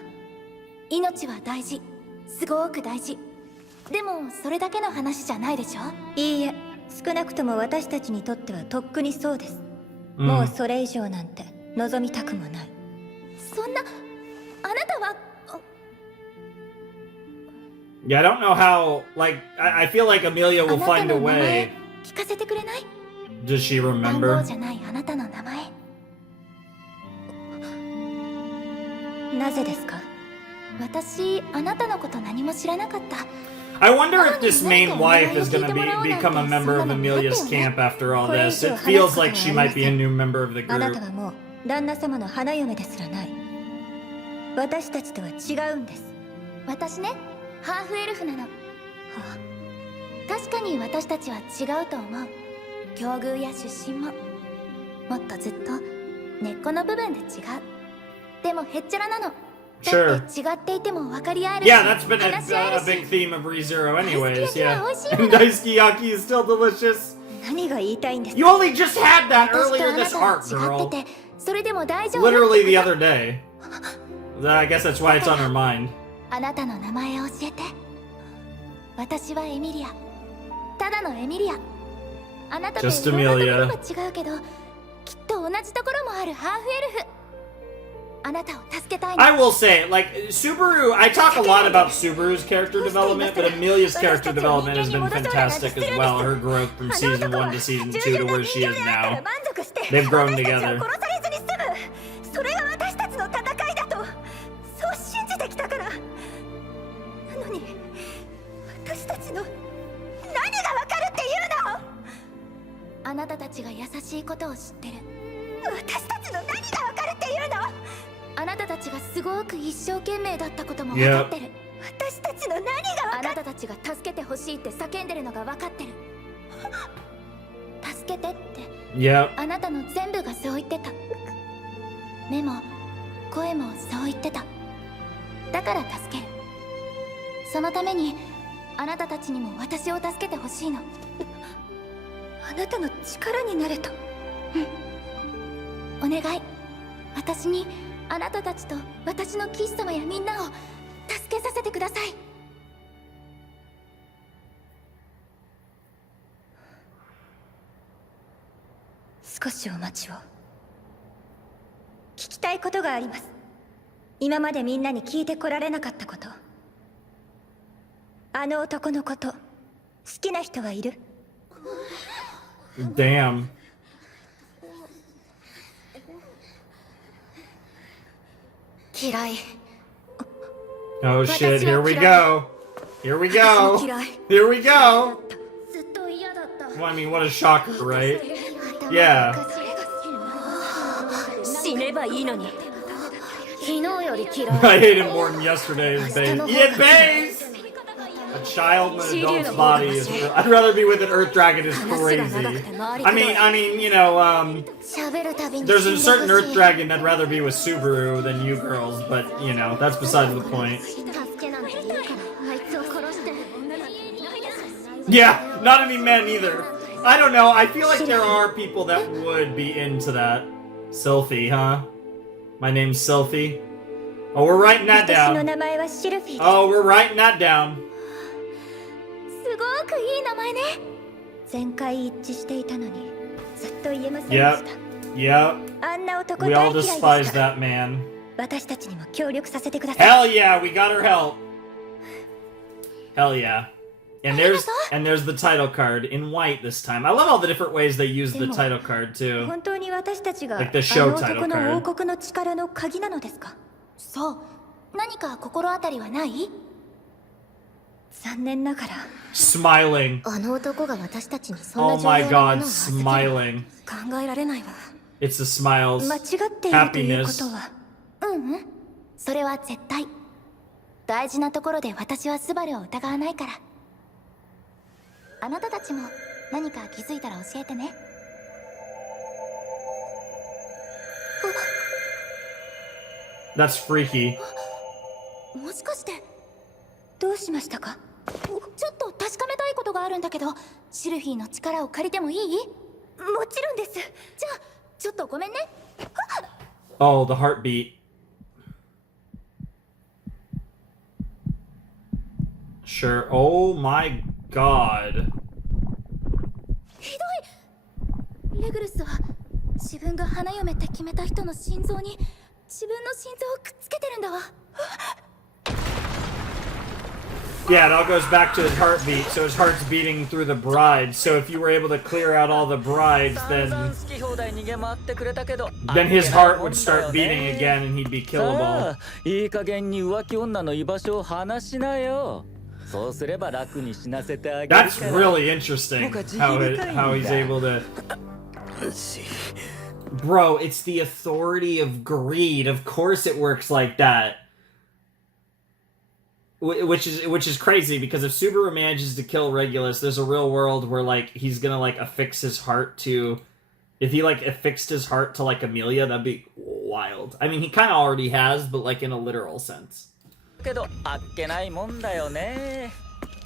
命は大事、すごく大事。でもそれだけの話じゃないでしょ。いいえ、少なくとも私たちにとってはとっくにそうです。もうそれ以上なんて望みたくもない。そんな、あなたは。 Yeah, I don't know how. Like, I feel like Amelia will find a way. 聞かせてくれない？ Does she 番 remember? 号じゃないあなたの名前。なぜですか？私、あなたのこと何も知らなかった。 I wonder if this main wife is gonna become a member of Amelia's camp after all this. It feels like she might be a new member of the あな group. たはもう旦那様の花嫁ですらない。私たちとは違うんです。私ね、ハーフエルフなの。確かに私たちは違うと思う。境遇や出身ももっとずっと根っこの部分で違う。でもへっちゃらなの。 Sure. だって違っていても分かり合えるし、 Yeah, that's been 話し合え a る big し。 theme of ReZero, anyways. Yeah. 大好き焼きは美味しいよね。 And Daisuke Yaki is still delicious. 何が言いたいんですか？ You only just had that 私と earlier あな this たは arc, 違 girl. ってて、それでも大丈夫。 Literally the other day. I guess that's why it's on her mind. あなたの名前を教えて。私はエミリア。ただのエミリア。あなたとい Just ろんなとこ Amelia. ろが違うけど、きっと同じところもあるハーフエルフ。あなたを助けたいの。 I will say, like, Subaru, I talk a lot about Subaru's character development, but Amelia's character development has been fantastic as well. Her growth from season 1 to season 2 to where she is now. They've grown together. それが私たちの戦いだとそう信じてきたから。なのに私たちの何がわかるっていうの？あなたたちが優しいことを知ってる。私たちの何がわかるっていうの？あなたたちがすごく一生懸命だったことも分かってる。私たちの何があなたたちが助けてほしいって叫んでるのが分かってる。助けてって Yep. あなたの全部がそう言ってた。目も声もそう言ってた。だから助ける。そのためにあなたたちにも私を助けてほしいの。あなたの力になれと。お願い。私にあなたたちと私の騎士様やみんなを助けさせてください。少しお待ちを。聞きたいことがあります。今までみんなに聞いてこられなかったこと。あの男のこと、好きな人はいる？ Damn. 嫌い。 Oh shit, here we go. Here we go. Here we go. ずっと嫌だった。 Well, I mean, what a shocker, right? Yeah. 死ねばいいのに。昨日より嫌い。 I hate him more than yesterday's Baze. Ian Baze! A child in an adult's body is real. I'd rather be with an Earth Dragon is crazy. I mean, you know, 喋るたびに there's a certain Earth Dragon I'd rather be with Subaru than you girls, but, you know, that's besides the point. 助けなんて言うからあいつを殺して。 Yeah, not any men either. I don't know, I feel like there are people that would be into that. Sylphie, huh? My name's Sylphie. Oh, we're writing that 私の down. 名前はシルフィーです。 Oh, we're writing that down. すごくいい名前ね。前回一致していたのにずっと言えませんでした。 Yep. あんな男 We 大 all 嫌いで despise した。 that man. 私たちにも協力させてください。 Hell yeah, we got her help. Hell yeah. And there's the title card in white this time. I love all the different ways they use the title card too. 本当に私たちがあ Like the の show 男 title の card. 王国の力の鍵なのですか？そう。何か心当たりはない？残念ながら Smiling. あの男が私たちにそんな Oh 重 my 要なも god, のを預ける。 smiling. 考えられないわ。 It's the smiles. 間違っているということ Happiness. はそれは絶対。大事なところで私はスバルを疑わないから。あなたたちも何か気づいたら教えてね。 That's freaky. もしかして。どうしましたか？ちょっと確かめたいことがあるんだけど、シルフィーの力を借りてもいい？もちろんです。じゃあちょっとごめんね。Oh, the heartbeat. Sure. Oh my god. ひどい。レグルスは自分が花嫁って決めた人の心臓に自分の心臓をくっつけてるんだわ。Yeah, it all goes back to his heartbeat, so his heart's beating through the brides. So if you were able to clear out all the brides, then his heart would start beating again and he'd be killable. いい加減に浮気女の居場所を話しなよ。そうすれば楽に死なせてあげるから。 That's really interesting how he's able to. Bro, it's the authority of greed. Of course it works like that. Which is crazy, because if Subaru manages to kill Regulus, there's a real world where like he's gonna like affix his heart to, if he like affixed his heart to like Amelia, that'd be wild. I mean, he kind of already has, but like in a literal sense. けどあっけないもんだよね。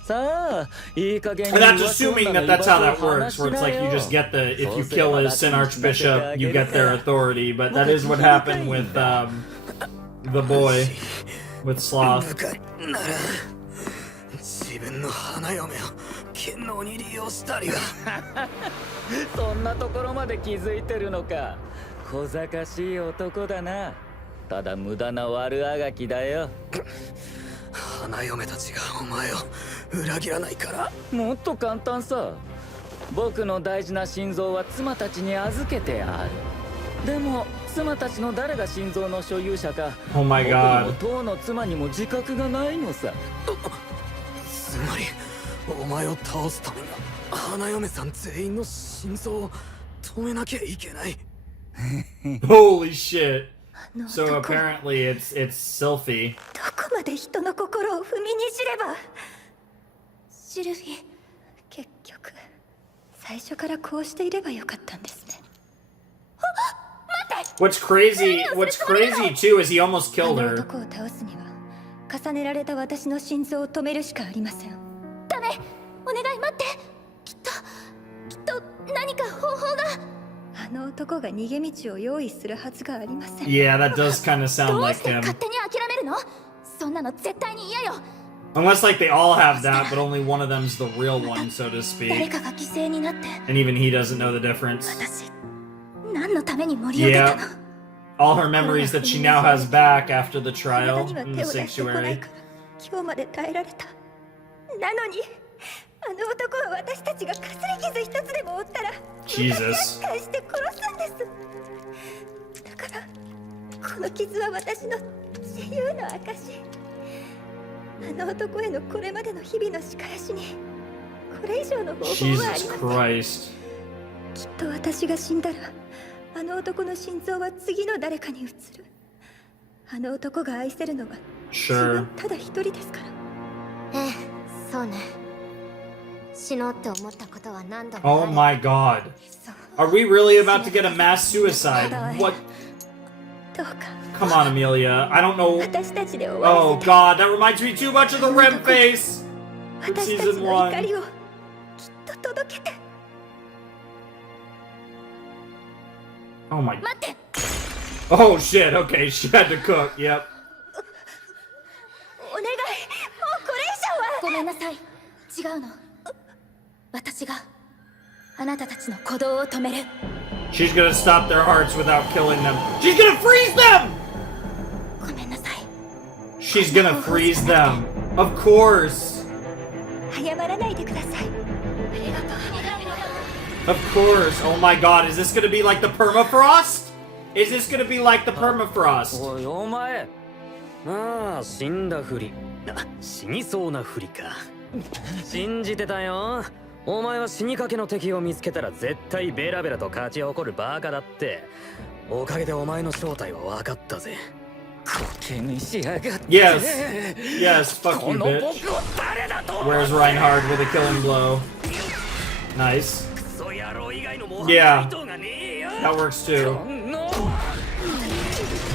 さあ、いい加減に And that's assuming that that's how that works, where it's like you just get the, if you kill his Sin Archbishop, you get their authority, but that is what happened with the boy, with Sloth. なら自分の花嫁を剣能に利用したりは。そんなところまで気づいてるのか。小賢しい男だな。ただ無駄な悪あがきだよ。花嫁たちがお前を裏切らないから。もっと簡単さ。僕の大事な心臓は妻たちに預けてある。でも妻たちの誰が心臓の所有者か、 Oh my god. 僕にも当の妻にも自覚がないのさ。つまりお前を倒すために花嫁さん全員の心臓を止めなきゃいけない。Holy shit. So apparently it's Sylphie. どこまで人の心を踏みにじれば。シルフィー、結局最初からこうしていればよかったんですね。 What's crazy too is he almost あ killed の her. 男を倒すには重ねられた私の心臓を止めるしかありません。ダメ、お願い待って。きっと何か方法が。あの男が逃げ道を用意するはずがありません。 Yeah, that does kind of sound どう like して him. 勝手に諦めるの？そんなの絶対に嫌よ。 Unless like they all have that, but only one of them's the real one, so to 誰 speak. かが犠牲になって And even he doesn't know the difference. 私何のために森を出たの？ Yeah. All her memories that she now has back after the 体 trial には in 手 the を出してこない sanctuary. から今日まで耐えられた。なのにあの男は私たちがかすり傷一つでも負ったら Jesus. 返して殺すんです。だからこの傷は私の自由の証。あの男へのこれまでの日々の仕返しにこれ以上の方法はあ Jesus りません。 Christ. きっと私が死んだらあの男の心臓は次の誰かに移る。あの男が愛せるのは自 Sure. 分ただ一人ですから。ええ、そうね。死のうって思ったことは何度も Oh my god. Are we really about to get a mass suicide? What? どうか Come on, Amelia. I don't know. 私たちで終わら Oh せて god, that reminds me too much of the Rem face. 私たち season の one. 怒りをきっと届けて。 Oh my. 待って。 Oh shit. Okay, she had to cook. Yep. お願い、もうこれ以上は。ごめんなさい。違うの。私があなたたちの鼓動を止める。 She's gonna stop their hearts without killing them. She's gonna freeze them! ごめんなさい。 She's gonna freeze them. Of course. 謝らないでください。 Of course. Oh my god, is this gonna be like the permafrost? Is this gonna be like the permafrost? おいお前。ああ、死んだふり。死にそうなふりか。信じてたよ。お前は死にかけの敵を見つけたら絶対ベラベラと勝ち誇るバカだって。おかげでお前の正体は分かったぜ。コケにしやがって。 Yes. Yes, fuck こ you, の bitch. 僕を誰だと。 Where's Reinhard with a killing blow? Nice. クソ野郎以外の模範 Yeah. 解答がねえよ。 That works too. の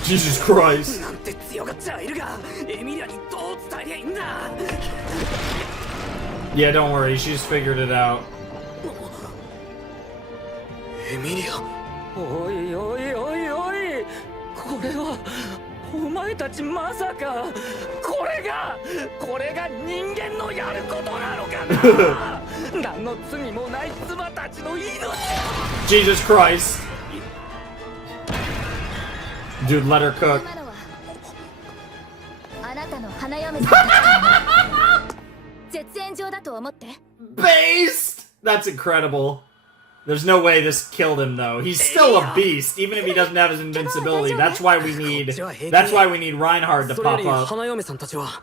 Jesus Christ. なんて強がっちゃいるが、エミリアにどう伝えりゃいいんだ。 Yeah, don't worry, she's figured it out. エミリア。おいおいおいおい。これはお前たちまさかこれが人間のやることなのかな何の罪もない妻たちの命を Jesus Christ. Dude, let her cook. 今のはあなたの花嫁さんたちからの絶縁状だと思って。 Based! That's incredible. There's no way this killed him though. He's still a beast, even if he doesn't have his invincibility. That's why we need Reinhard to それよ pop り up. 花嫁さんたちは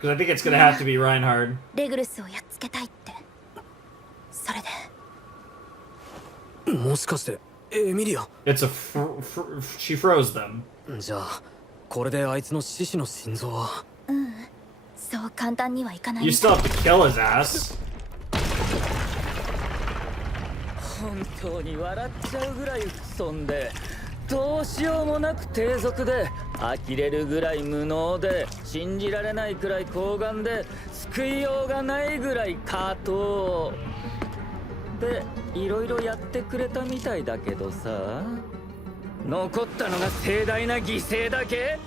Because I think it's gonna have to be Reinhard. レグルスをやっつけたいって。それでもしかしてエミリア It's a she froze them. じゃあこれであいつの獅子の心臓はそう簡単にはいかない You みた still い。 have to kill his ass. 本当に笑っちゃうぐらい不損でどうしようもなく低俗で呆れるぐらい無能で信じられないくらい高顔で救いようがないぐらい下等でいろいろやってくれたみたいだけどさ、残ったのが盛大な犠牲だけ。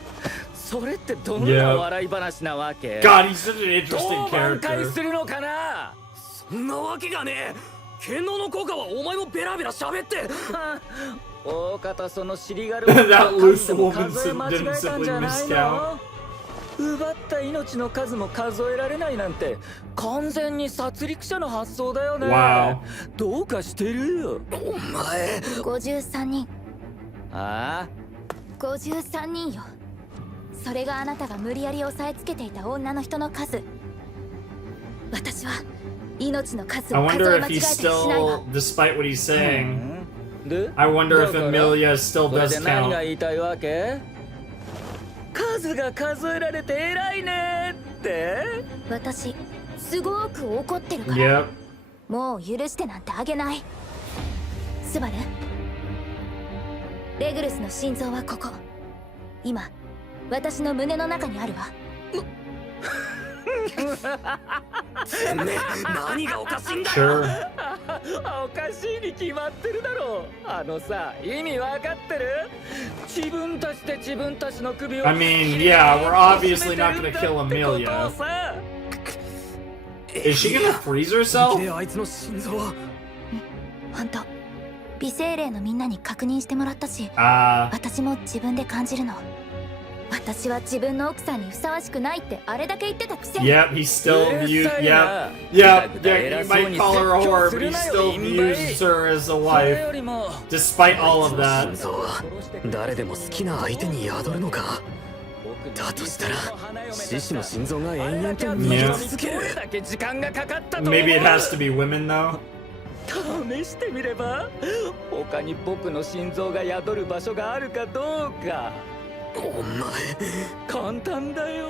それってどんな笑い話なわけ。 God, he's such an ど interesting う挽回 character. するのかな。そんなわけがねえ。剣能の効果はお前もベラベラ喋って大方その尻軽 That loose も woman 数え間違 didn't えたんじ simply ゃない miscount. の。奪った命の数も数えられないなんて完全に殺戮者の発想だよね。 Wow. どうかしてるよ。お前53人。ああ、 53人よ。それがあなたが無理やり押さえつけていた女の人の数。私は命の数 I を数 wonder え if 間違え he's たりしないわ。 still, despite what he's saying, で I wonder if だから Emilia still これ does で何が count. 言いたいわけ。数が数えられて偉いねって私すごく怒ってるから。 Yep. もう許してなんてあげない。スバル、レグルスの心臓はここ。今私の胸の中にあるわ。てめえ何がおかしいんだよ Sure. おかしいに決まってるだろう。あのさ、意味わかってる。自分たちで自分たちの首を I mean, yeah, we're obviously not gonna kill Emilia. Is she gonna freeze 本 herself? 気であいつの心臓は本当、美精霊のみんなに確認してもらったし、 Ah, 私も自分で感じるの。私は自分の奥さんにふさわしくないってあれだけ言ってたくせに。 yep, he still views, yep, yep, yeah, you might call her a whore, but he still views her as a それ wife, よりも despite all of 心 that. 臓は誰でも好きな相手に宿るのか。だとしたら獅子の心臓が延々と逃げ続ける。どれだけ時間がかかったと思う。 Maybe it has to be women though. 試してみれば。他に僕の心臓が宿る場所があるかどうか。お前簡単だよ。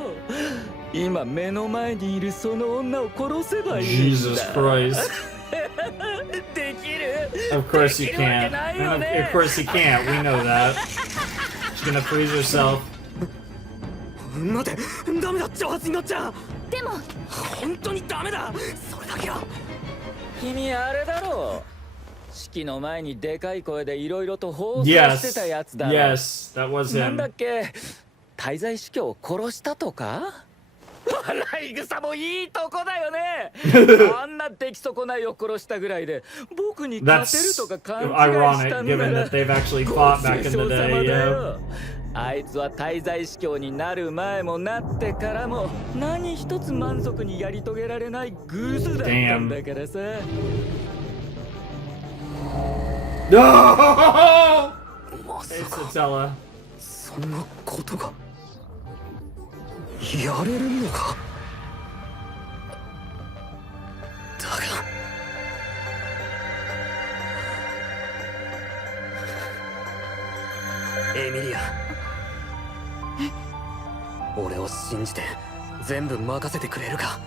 今目の前にいるその女を殺せばいいんだ。 Jesus Christ. できる。 Of course you できるわけ can't. ないよ Of ね。 course you can't. We know that. She's gonna freeze herself. 待てダメだ挑発になっちゃう。でも本当にダメだそれだけは。君あれだろう。式の前にでかい声でいろいろと放送してたやつだろ。 Yes, that was なんだ him. っけ。滞在司教を殺したとか。笑い草もいいとこだよね。あんな出来損ないを殺したぐらいで僕に勝てる That's とか勘違い ironic したんだ given ら that they've actually fought back in the ごちそうさま day. だ Yeah. よ。あいつは滞在司教になる前もなってからも何一つ満足にやり遂げられないグズだったんだからさ。 No! まさ It's か Satella. そんなことがやれるのか。だがエミリア俺を信じて全部任せてくれるか。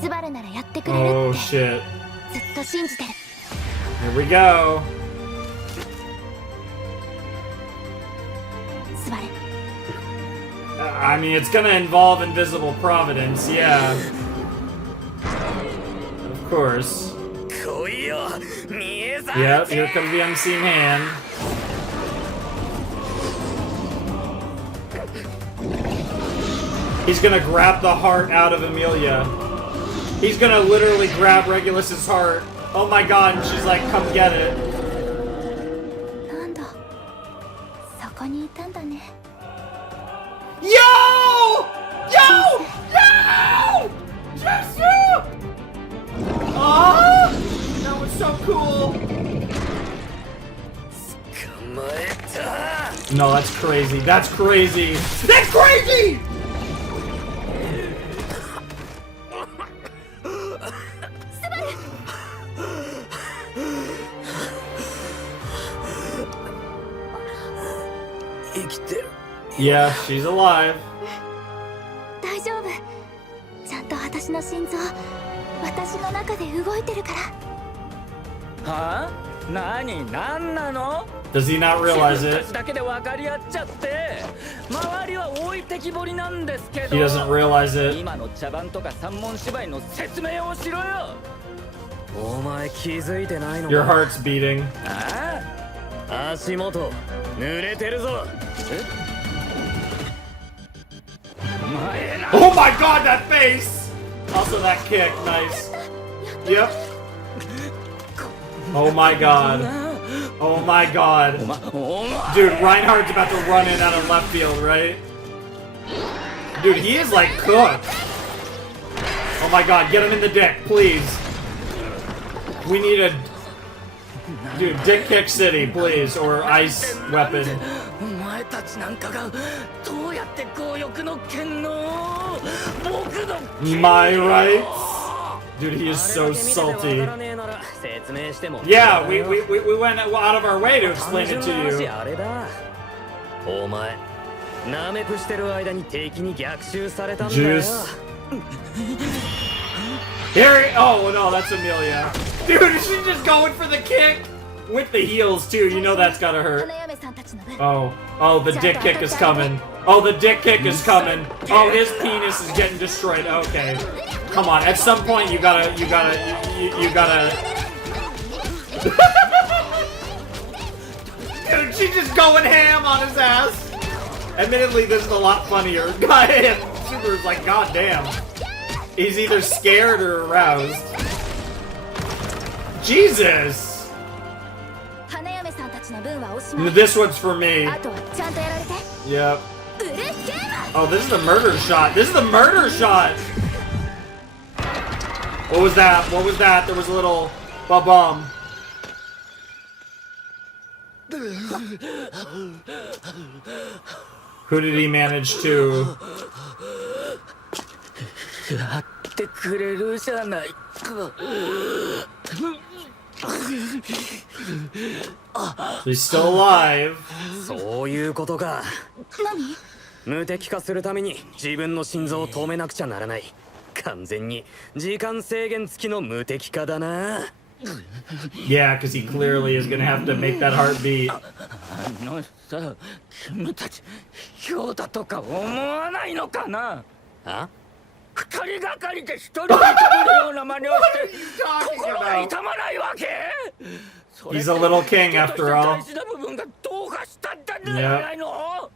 スバルならやってくれる Oh って shit. ずっと信じてる。 Here we go. スバル、 I mean, it's gonna involve invisible providence, yeah. Of course. 来いよ見えざ Yep, here comes the unseen hand. He's gonna grab the heart out of Emilia. He's gonna literally grab Regulus's heart. Oh my god, and she's like, come get it. なんだそこにいたんだね Yo! Yo! Yo! Jesse! Ah! That was so cool. No, that's crazy. That's crazy. That's crazy! Yeah, she's alive. 大丈夫ちゃんと私の心臓私の中で動いてるからはあなんなの Does he not realize 自分 it? たちだけで分かり合っちゃって周りは置いてきぼりなんですけど He doesn't realize it. 今の茶番とか三文芝居の説明をしろよお前気づいてないの Your か heart's beating. 足元濡れてるぞ Oh my god, that face! Also that kick, nice. Yep. Oh my god. Oh my god. Dude, Reinhardt's about to run in out of left field, right? Dude, he is like cooked. Oh my god, get him in the dick, please. We need a... Dude, dick kick city, please, or ice weapon. お前たちなんかがどうやって強欲の剣の僕の My rights? Dude, he is so salty. Yeah, we went out of our way to explain it to you. あれだお前ナメプしてる間に敵に逆襲されたんだよ Juice. Here, oh no, that's Emilia. Dude, is she just going for the kick? With the heels too, you know that's gotta hurt. 花嫁さんたちの分 Oh, the dick kick is coming. Oh, the dick kick is coming. Oh, his penis is getting destroyed. Okay. Come on, at some point you gotta... Dude, she's just going ham on his ass. Admittedly, this is a lot funnier. Super's like, god damn. He's either scared or aroused. Jesus! 花嫁さんたちの分はおしまい This one's for me. あとはちゃんとやられて Yep. うるせえな Oh, this is the murder shot. This is the murder shot! What was that? What was that? There was a little ba-bum. Who did he manage to... やってくれるじゃないか He's still alive. そういうことか無敵化するために自分の心臓を止めなくちゃならない完全に時間制限付きの無敵化だな Yeah, because he clearly is gonna have to make that heart beat. あのさ君たち今日だとか思わないのかなあ二人がかりで一人で食べるような真似をして心が痛まないわけ He's a little king after all. 大事な部分がどうかしたんじゃないの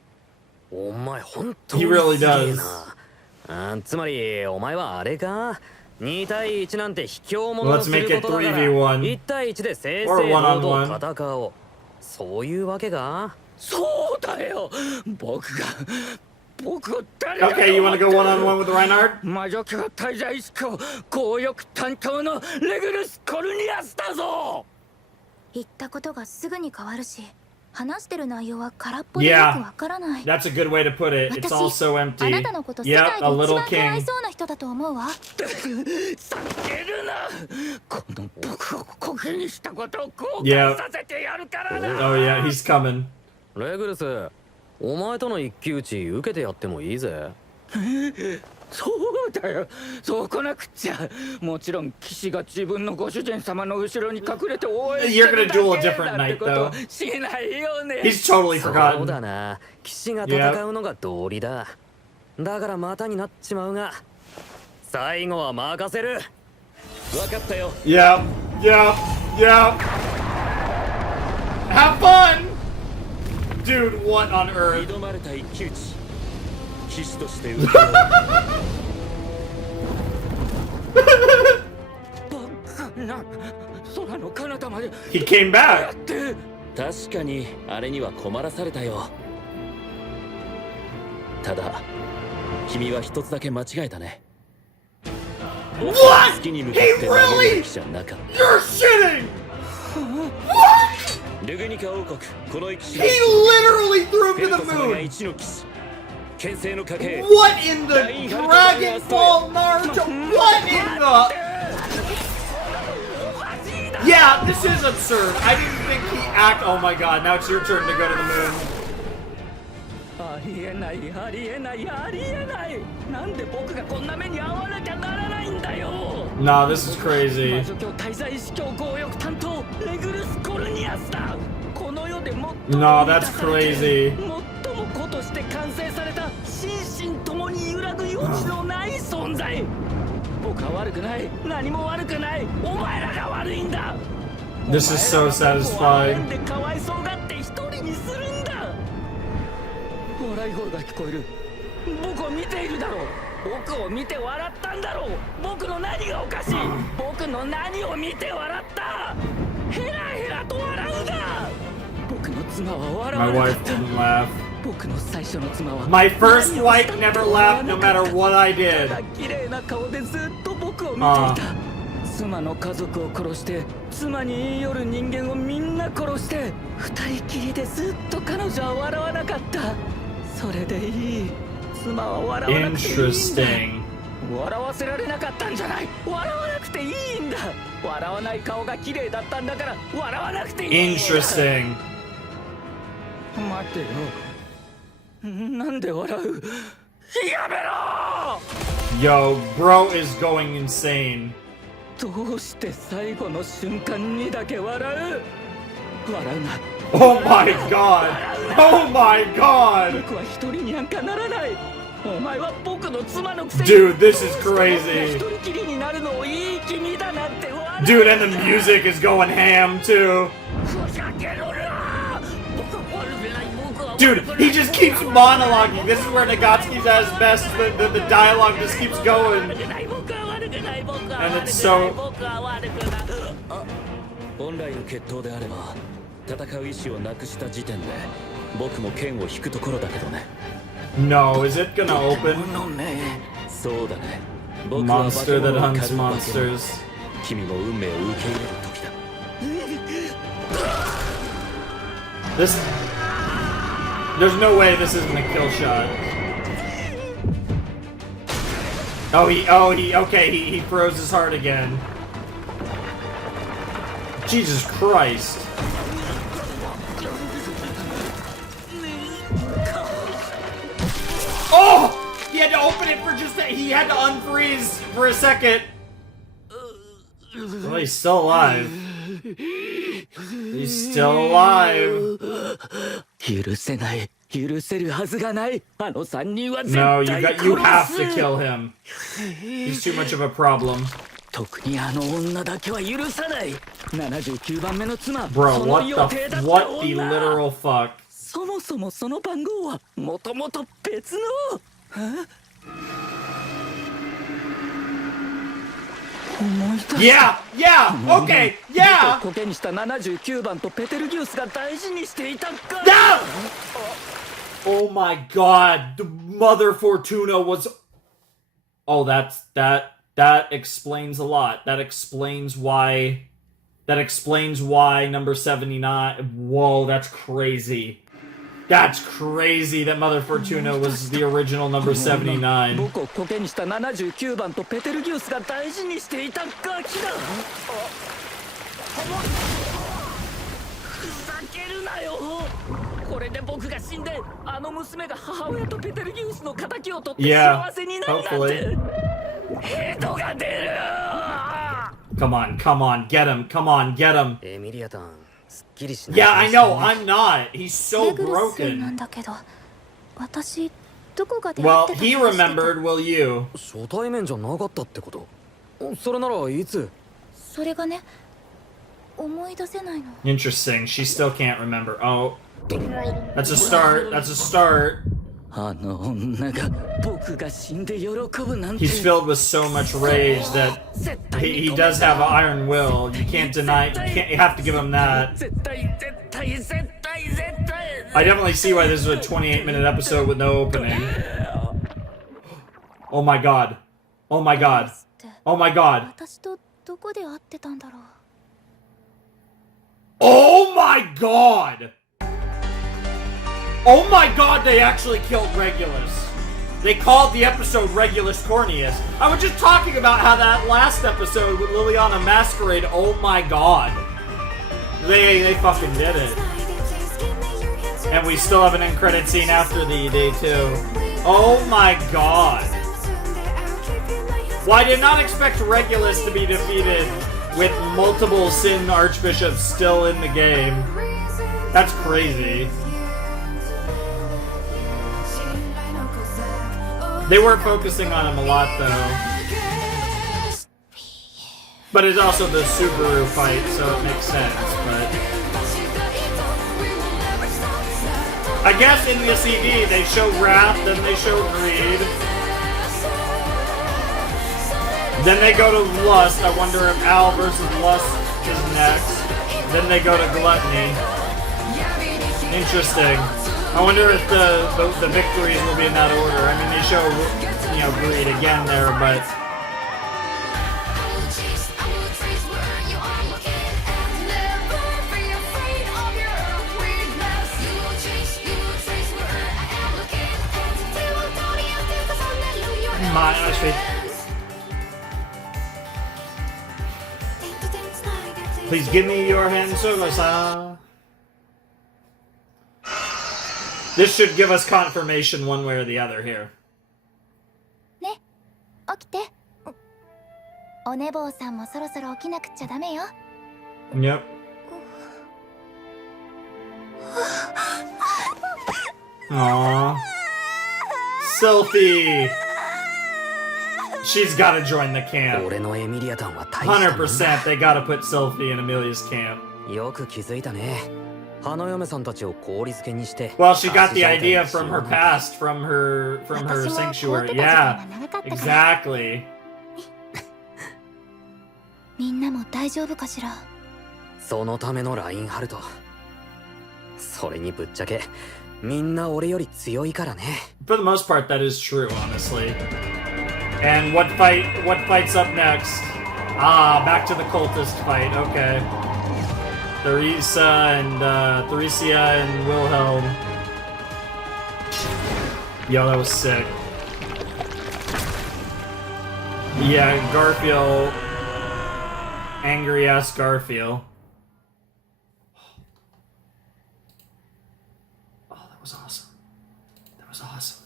お前本当に He really すげえ does. なつまりお前はあれか2対1なんて卑怯者 Let's をする make こと it だから 3v1. 1対1で正々 Or 堂 one-on-one. 々戦おうそういうわけかそうだよ僕を誰だと Okay, you wanna go one-on-one with Reinhardt? 魔女教滞在思考強欲担当のレグルス・コルニアスだぞ言ったことがすぐに変わるし話してる内容は空っぽでよくわからない That's a good way to put it. It's all so あ empty. なたのこと世 Yep, 界で a 一 little 番かわい king. そうな人だと思うわ避けるなこの僕をコケにしたことを後 Yeah. 悔させてやるからな Oh yeah, he's coming. レグルスお前との一騎打ち受けてやってもいいぜそうだよそうこなくっちゃもちろん騎士が自分のご主人様の後ろに隠れて応援して You're る gonna だ duel a け different だって night, こと though. しないよね He's totally そう forgotten. だな騎士が戦うのが道理だだからまたになっちまうが最後は任せる分かったよ Yep, yep, yep. Have fun! Dude, what on earth? 挑まれた一騎打ち騎士として受け入れる。バカな空の彼方まで He came back. って確かにあれには困らされたよ。ただ君は一つだけ間違えたね。僕は月に向かって投げるべきじゃなかった。 You're shitting! ルグニカ王国この騎士 He literally threw him ペ to ル the ト様が moon! 一の騎士牽制の家系 What in the Dragon Ball Naruto? What in the... Yeah, this is absurd. I didn't think he act... Oh my god, now it's your turn to go to the moon. ありえないありえないありえない。なんで僕がこんな目に遭わなきゃならないんだよ。 Nah, this is 魔 crazy. 女教滞在司教強欲担当レグルス・コルニアスだ。この世で最も No, that's crazy. 最も子として完成された心身ともに揺らぐ余地のない存在。僕は悪くない。何も悪くない。お前らが悪いんだ。 This is so お前らが僕を憐れ satisfying. んでかわいそうがって一人にするんだ。笑い声が聞こえる。僕を見ているだろう。僕を見て笑ったんだろう。僕の何がおかしい。僕の何を見て笑った。ヘラヘラと笑うな。僕の妻は笑 My わなか wife った。 didn't laugh. 僕の最初の妻は My first wife never laughed no matter what I た did. だ綺麗な顔でずっと僕を見ていた。妻の家族を殺して妻に言い寄る人間をみんな殺して二人きりでずっと彼女は笑わなかった。それでいい。妻は笑わなくていいんだ。 Interesting. 笑わせられなかったんじゃない。笑わなくていいんだ。笑わない顔が綺麗だったんだから笑わなくていいんだ。 Interesting. 待ってよ。なんで笑う。やめろ。 Yo, bro is going insane. どうして最後の瞬間にだけ笑う。笑うな。 Oh my god. Oh my god. 僕は一人になんかならない。お前は僕の妻のくせに Dude, this is 僕が crazy. 一人きりになるのをいい気味だなんて笑う。 Dude, and the music is going ham too. ふざけろな。僕は悪くない。僕は Dude, he just keeps monologuing. This is where Nagatsuki's at his best. The dialogue just keeps going. 悪くない。僕は悪くない。僕は And 悪 it's くない。 so... 僕は悪くない。本来の決闘であれば戦う意志をなくした時点で僕も剣を引くところだけどね。 No, is it gonna open? そうだね。僕は化け Monster 物 that を hunts 狩る化け物。 monsters. 君も運命を受け入れる時だ。 This... There's no way this isn't a kill shot. Okay, he froze his heart again. Jesus Christ. Oh! He had to open it for just he had to unfreeze for a second. Oh, he's still alive. He's still alive. 許せない。許せるはずがない。あの三人は絶 No, 対 you have 殺 to す。 kill him. He's too much of a problem. 特にあの女だけは許さない。79番目の妻。 Bro, その what 予 the 定だった what the 女。 literal fuck? そもそもその番号はもともと別の。思い出した。 Yeah, okay, yeah. コケにした79番とペテルギウスが大事にしていたか。 No! Oh my god, the Mother Fortuna was. Oh, that explains a lot. That explains why number 79. Whoa, that's crazy. That's crazy that Mother Fortuna was the original number 79. 僕をコケにした79番とペテルギウスが大事にしていたガキだ。ふざけるなよ。これで僕が死んであの娘が母親とペテルギウスの仇を取って幸せになるなんて。ヘドが出る。 Come on, get him, come on, get him. エミリアタン、すっきりしない。 Yeah, I know, I'm not. He's so レグルスな broken. んだけど、私どこが出会 Well, ってた he 気がしてた remembered, will you? 初対面じゃなかったってこと？それならいつ？それがね、思い出せないの。 Interesting. She still can't remember. Oh. That's a start. That's a start. あの女が僕が死んで喜ぶなんて。 He's filled with so much rage that he does have an iron will. You can't deny. You have to give him that. 絶対絶対絶対絶対。 I definitely see why this is a 28-minute episode with no opening. Oh my god. Oh my god. Oh my god. 私とどこで会ってたんだろう。 Oh my god! Oh my god, they actually killed Regulus. They called the episode Regulus Corneas. I was just talking about how that last episode with Liliana Masquerade, oh my god. They fucking did it. And we still have an end credit scene after the day too. Oh my god. Well, I did not expect Regulus to be defeated with multiple Sin Archbishops still in the game. That's crazy. They weren't focusing on him a lot though. But it's also the Subaru fight, so it makes sense, but... I guess in the CD they show Wrath, then they show Greed. Then they go to Lust. I wonder if Al versus Lust is next. Then they go to Gluttony. Interesting. I wonder if the victories will be in that order. I mean, they show, Greed again there, but... Please give me your hand, Sogo-san. This should give us confirmation one way or the other here. ね、起きて。お寝坊さんもそろそろ起きなくちゃダメよ。 Yep. Aww. Sylphie! She's gotta join the camp. 俺のエミリアタンは大したもんだ。 100% they gotta put Sylphie in Amelia's camp. よく気づいたね。花嫁さんたちを氷漬けにして。 Well, she got the idea from her past, from her sanctuary. Yeah, exactly. みんなも大丈夫かしら。そのためのラインハルト。それにぶっちゃけみんな俺より強いからね。 For the most part, that is true, honestly. And what fight's up next? Ah, back to the cultist fight. Okay. Theresia and Wilhelm. Yo, that was sick. Yeah, Garfield. Angry ass Garfield. Oh, that was awesome. That was awesome.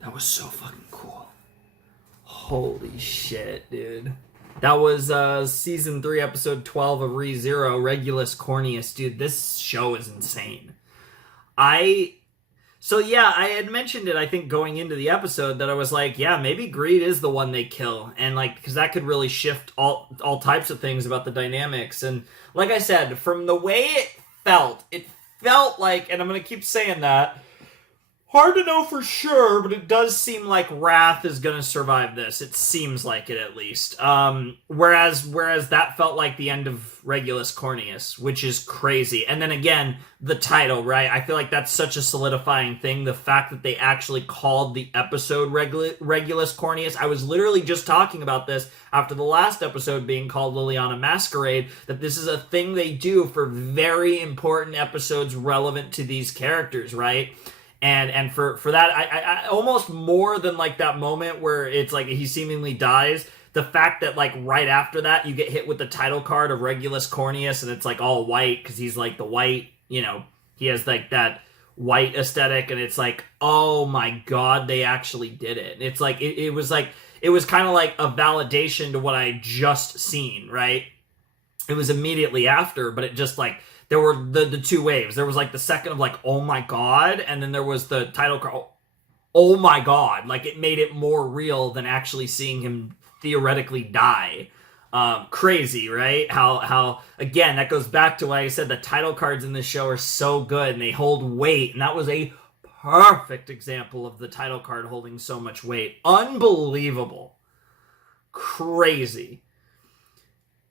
That was so fucking cool. Holy shit, dude. That was season 3, episode 12 of ReZero, Regulus Corneas. Dude, this show is insane. So yeah, I had mentioned it, I think, going into the episode, that I was like, yeah, maybe Greed is the one they kill. And like, because that could really shift all types of things about the dynamics. And like I said, from the way it felt like, and I'm going to keep saying that, hard to know for sure, but it does seem like Wrath is gonna survive this. It seems like it, at least. Whereas that felt like the end of Regulus Corneas, which is crazy. And then again, the title, right? I feel like that's such a solidifying thing. The fact that they actually called the episode Regulus Corneas. I was literally just talking about this after the last episode being called Liliana Masquerade, that this is a thing they do for very important episodes relevant to these characters, right? And for that, I almost more than like that moment where it's like he seemingly dies, the fact that like right after that you get hit with the title card of Regulus Corneas and it's like all white because he's like the white, he has like that white aesthetic, and it's like, oh my god, they actually did it. It's like it was kind of like a validation to what I had just seen, right? It was immediately after, but it just like, there were the two waves. There was like the second of like, oh my god, and then there was the title card, oh my god. Like, it made it more real than actually seeing him theoretically die. Crazy, right? How again, that goes back to why I said the title cards in this show are so good and they hold weight, and that was a perfect example of the title card holding so much weight. Unbelievable. Crazy.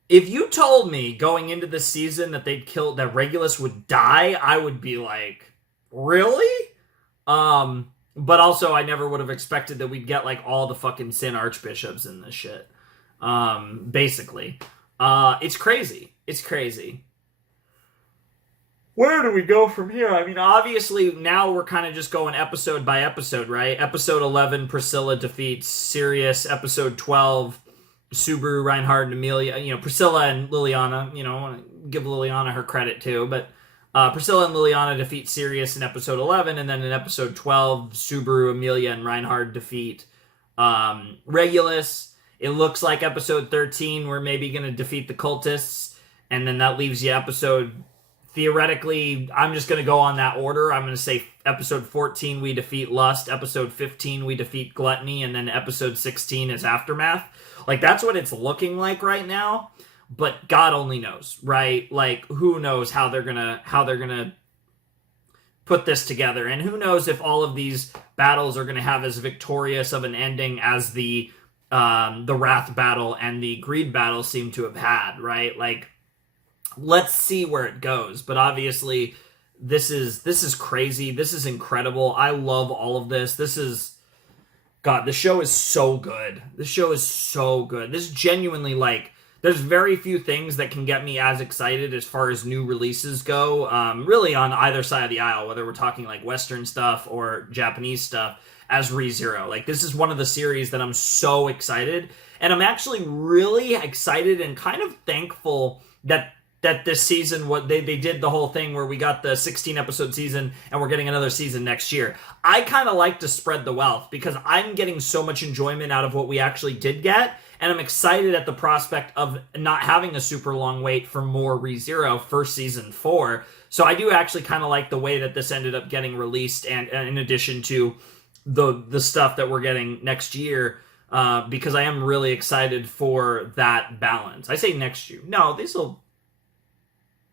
If you told me going into the season that that Regulus would die, I would be like, really? But also I never would have expected that we'd get like all the fucking Sin Archbishops in this shit. Basically. It's crazy. It's crazy. Where do we go from here? I mean, obviously, now we're kind of just going episode by episode, right? Episode 11, Priscilla defeats Sirius. Episode 12, Subaru, Reinhardt, and Amelia. You know, Priscilla and Liliana, you know, I want to give Liliana her credit too. But Priscilla and Liliana defeat Sirius in episode 11. And then in episode 12, Subaru, Amelia, and Reinhardt defeat Regulus. It looks like episode 13, we're maybe going to defeat the cultists. And then that leaves you episode... Theoretically, I'm just going to go on that order. I'm going to say episode 14, we defeat Lust. Episode 15, we defeat Gluttony. And then episode 16 is Aftermath. Like, that's what it's looking like right now. But God only knows, right? Like, who knows how they're going to put this together. And who knows if all of these battles are going to have as victorious of an ending as the Wrath battle and the Greed battle seem to have had, right? Like, let's see where it goes. But obviously, this is crazy. This is incredible. I love all of this. God, the show is so good. The show is so good. This genuinely, like, there's very few things that can get me as excited as far as new releases go. Really on either side of the aisle, whether we're talking like Western stuff or Japanese stuff, as ReZero. Like, this is one of the series that I'm so excited. And I'm actually really excited and kind of thankful that this season, what they did the whole thing where we got the 16 episode season and we're getting another season next year. I kind of like to spread the wealth because I'm getting so much enjoyment out of what we actually did get. And I'm excited at the prospect of not having a super long wait for more ReZero for season 4. So I do actually kind of like the way that this ended up getting released, and in addition to the stuff that we're getting next year, because I am really excited for that balance. I say next year. No,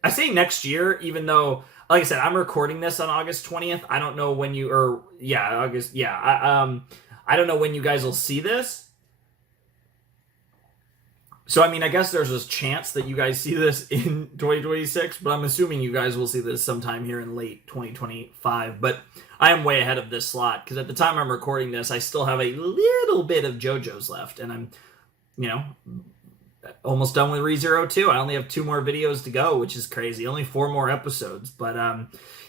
I say next year, even though, like I said, I'm recording this on August 20th. I don't know when August, yeah. I don't know when you guys will see this. So, I mean, I guess there's a chance that you guys see this in 2026, but I'm assuming you guys will see this sometime here in late 2025. But I am way ahead of this slot, because at the time I'm recording this, I still have a little bit of JoJo's left, and I'm, almost done with ReZero 2. I only have 2 more videos to go, which is crazy. Only 4 more episodes. But,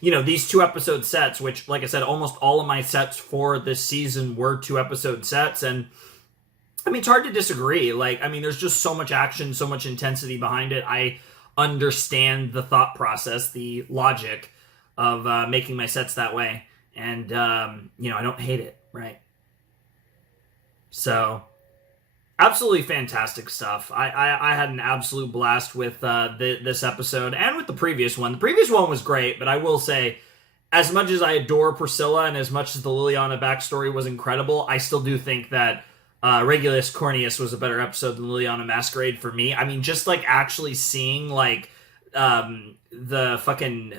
these 2 episode sets, which, like I said, almost all of my sets for this season were 2 episode sets. And, I mean, it's hard to disagree. Like, I mean, there's just so much action, so much intensity behind it. I understand the thought process, the logic of making my sets that way. And, I don't hate it, right? So... absolutely fantastic stuff. I had an absolute blast with this episode and with the previous one. The previous one was great, but I will say, as much as I adore Priscilla and as much as the Liliana backstory was incredible, I still do think that Regulus Corneas was a better episode than Liliana Masquerade for me. I mean, just like actually seeing like the fucking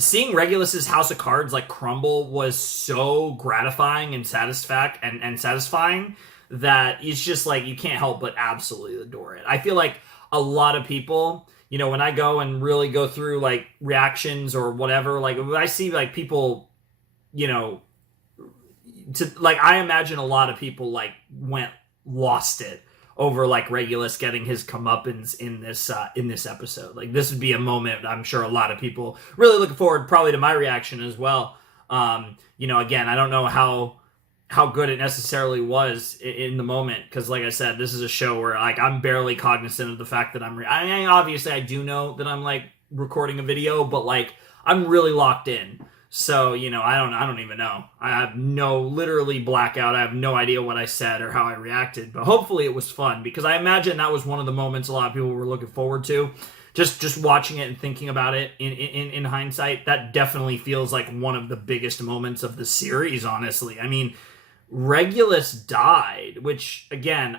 seeing Regulus's House of Cards like crumble was so gratifying and satisfying that it's just like you can't help but absolutely adore it. I feel like a lot of people, when I go and really go through like reactions or whatever, like when I see like people, I imagine a lot of people like lost it over like Regulus getting his comeuppance in this episode. Like, this would be a moment I'm sure a lot of people really looking forward probably to my reaction as well. Again, I don't know how good it necessarily was in the moment, because like I said, this is a show where like I'm barely cognizant of the fact that obviously I do know that I'm like recording a video, but like I'm really locked in. So, I don't even know. I have literally blackout. I have no idea what I said or how I reacted, but hopefully it was fun, because I imagine that was one of the moments a lot of people were looking forward to. Just watching it and thinking about it in hindsight, that definitely feels like one of the biggest moments of the series, honestly. I mean, Regulus died, which again,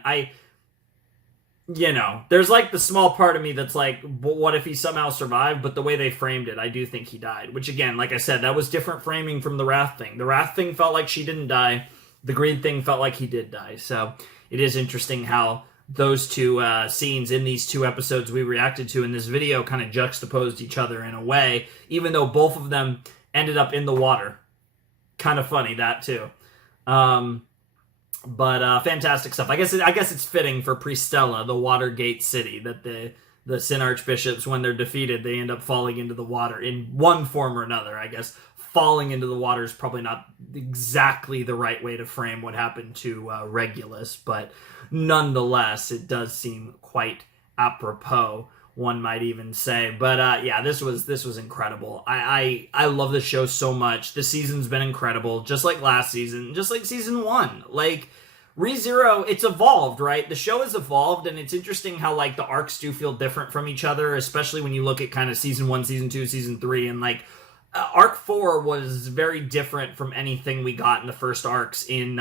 you know, there's like the small part of me that's like, but what if he somehow survived? But the way they framed it, I do think he died. Which again, like I said, that was different framing from the Wrath thing. The Wrath thing felt like she didn't die. The Greed thing felt like he did die. So it is interesting how those two scenes in these two episodes we reacted to in this video kind of juxtaposed each other in a way, even though both of them ended up in the water. Kind of funny, that too. But fantastic stuff. I guess it's fitting for Pristella, the Watergate city, that the Sin Archbishops, when they're defeated, they end up falling into the water in one form or another. I guess falling into the water is probably not exactly the right way to frame what happened to Regulus, but nonetheless, it does seem quite apropos, one might even say. But yeah, this was incredible. I love this show so much. This season's been incredible, just like last season, just like season 1. Like, ReZero, it's evolved, right? The show has evolved, and it's interesting how, like, the arcs do feel different from each other, especially when you look at kind of season 1, season 2, season 3, and, like, arc 4 was very different from anything we got in the first arcs in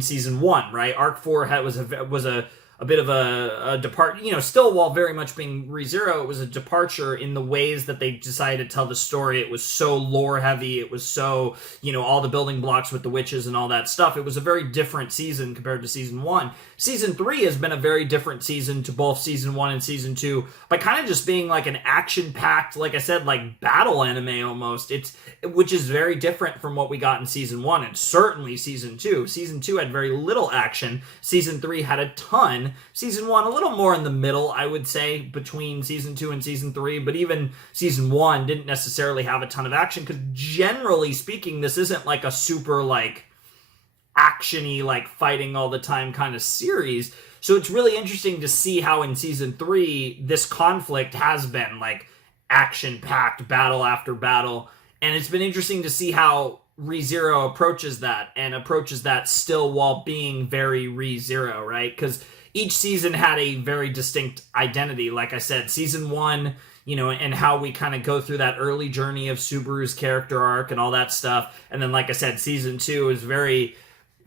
season 1, right? Arc 4 was a bit of a depart, you know, still while very much being ReZero, it was a departure in the ways that they decided to tell the story. It was so lore heavy. It was so, you know, all the building blocks with the witches and all that stuff. It was a very different season compared to season 1. Season 3 has been a very different season to both season 1 and season 2 by kind of just being like an action-packed, like I said, like battle anime almost. Which is very different from what we got in season 1 and certainly season 2. Season 2 had very little action. Season 3 had a ton. Season 1 a little more in the middle, I would say, between season 2 and season 3, but even season 1 didn't necessarily have a ton of action, because generally speaking, this isn't like a super like action-y, like fighting all the time kind of series. So it's really interesting to see how in season 3 this conflict has been like action-packed, battle after battle, and it's been interesting to see how ReZero approaches that still while being very ReZero, right? Because each season had a very distinct identity. Like I said, season 1, you know, and how we kind of go through that early journey of Subaru's character arc and all that stuff. And then, like I said, season 2 is very,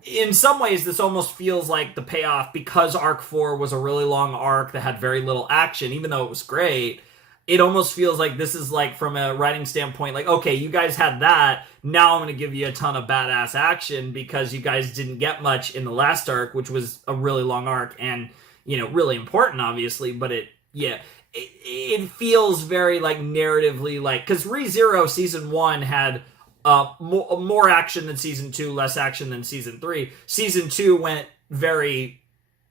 in some ways, this almost feels like the payoff, because arc 4 was a really long arc that had very little action, even though it was great. It almost feels like this is like, from a writing standpoint, like, okay, you guys had that, now I'm going to give you a ton of badass action because you guys didn't get much in the last arc, which was a really long arc and, you know, really important, obviously, but it feels very, like, narratively, like, because ReZero Season 1 had more action than Season 2, less action than Season 3. Season 2 went very,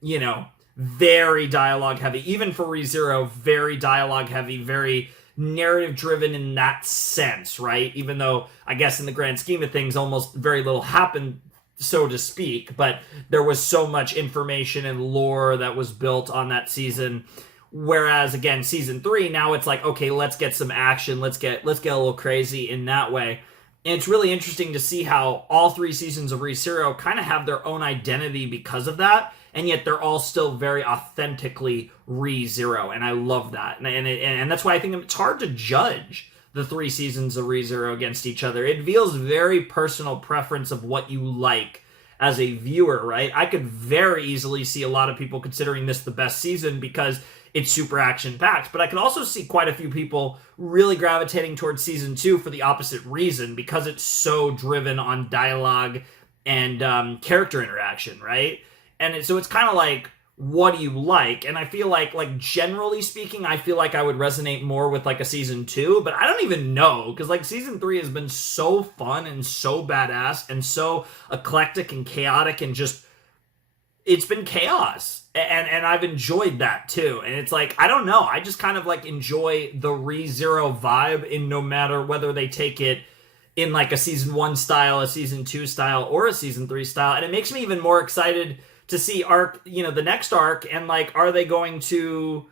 you know, very dialogue heavy, even for ReZero, very dialogue heavy, very narrative driven in that sense, right? Even though I guess in the grand scheme of things almost very little happened, so to speak, but there was so much information and lore that was built on that season. Whereas again, season 3, now it's like, okay, let's get some action, let's get a little crazy in that way. And it's really interesting to see how all 3 seasons of ReZero kind of have their own identity because of that, and yet they're all still very authentically ReZero, and I love that. And that's why I think it's hard to judge the 3 seasons of ReZero against each other. It feels very personal preference of what you like as a viewer, right? I could very easily see a lot of people considering this the best season because it's super action-packed, but I could also see quite a few people really gravitating towards season 2 for the opposite reason, because it's so driven on dialogue and character interaction, right? And so it's kind of like, what do you like? And I feel like generally speaking, I feel like I would resonate more with like a season 2, but I don't even know, because like season 3 has been so fun and so badass and so eclectic and chaotic and just, it's been chaos. And I've enjoyed that too. And it's like, I don't know, I just kind of like enjoy the ReZero vibe in no matter whether they take it in like a season 1 style, a season 2 style, or a season 3 style. And it makes me even more excited to see the next arc, and like, are they going to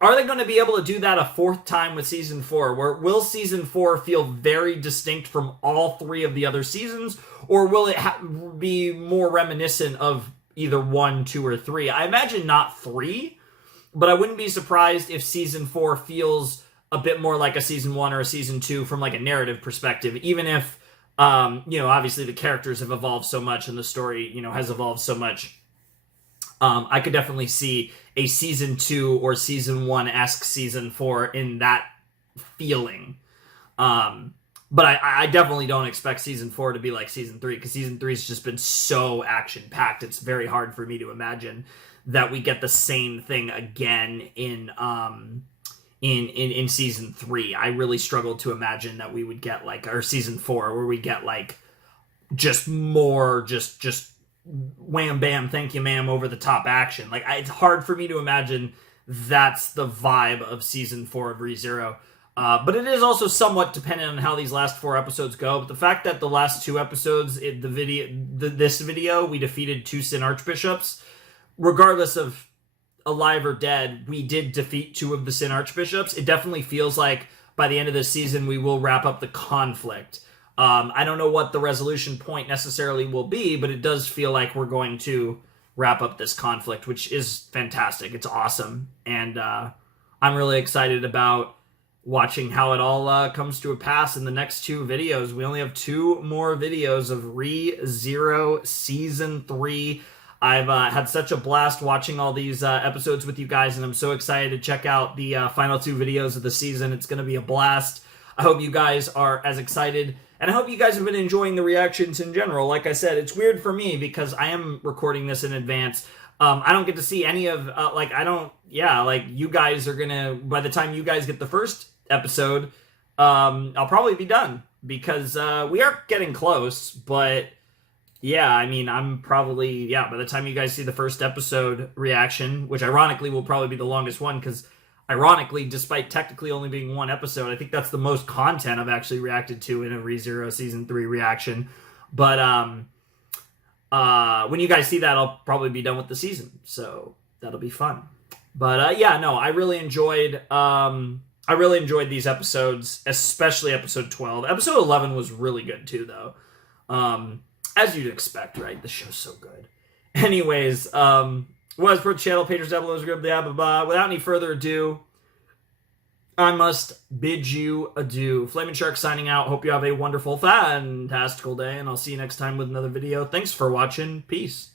be able to do that a 4th time with season 4? Where will season 4 feel very distinct from all 3 of the other seasons, or will it be more reminiscent of either 1, 2, or 3? I imagine not 3, but I wouldn't be surprised if season 4 feels a bit more like a season 1 or a season 2 from like a narrative perspective, even if obviously the characters have evolved so much and the story, has evolved so much I could definitely see a season 2 or season 1-esque season 4 in that feeling. But I definitely don't expect season 4 to be like season 3, because season 3 has just been so action packed. It's very hard for me to imagine that we get the same thing again in season 3. I really struggled to imagine that we would get like, or season 4, where we get like just more just wham bam thank you ma'am over the top action. Like, it's hard for me to imagine that's the vibe of season 4 of ReZero. But it is also somewhat dependent on how these last 4 episodes go. But the fact that the last 2 episodes in this video, we defeated 2 Sin Archbishops, regardless of alive or dead, we did defeat 2 of the Sin Archbishops. It definitely feels like by the end of this season, we will wrap up the conflict. I don't know what the resolution point necessarily will be, but it does feel like we're going to wrap up this conflict, which is fantastic. It's awesome. And I'm really excited about watching how it all comes to a pass in the next 2 videos. We only have 2 more videos of ReZero Season 3. I've had such a blast watching all these episodes with you guys, and I'm so excited to check out the final 2 videos of the season. It's going to be a blast. I hope you guys are as excited, and I hope you guys have been enjoying the reactions in general. Like I said, it's weird for me because I am recording this in advance. I don't get to see any of, you guys are gonna, by the time you guys get the first episode, I'll probably be done, because we are getting close, but yeah, I mean, I'm probably, by the time you guys see the first episode reaction, which ironically will probably be the longest one, because ironically, despite technically only being 1 episode, I think that's the most content I've actually reacted to in a ReZero Season 3 reaction. But when you guys see that, I'll probably be done with the season, so that'll be fun. But I really enjoyed these episodes, especially episode 12. Episode 11 was really good too, though. As you'd expect, right? The show's so good. Anyways, was for the channel, Patrons, Devils, blah, blah, blah. Without any further ado, I must bid you adieu. Flamin' Shark signing out. Hope you have a wonderful, fantastical day, and I'll see you next time with another video. Thanks for watching. Peace.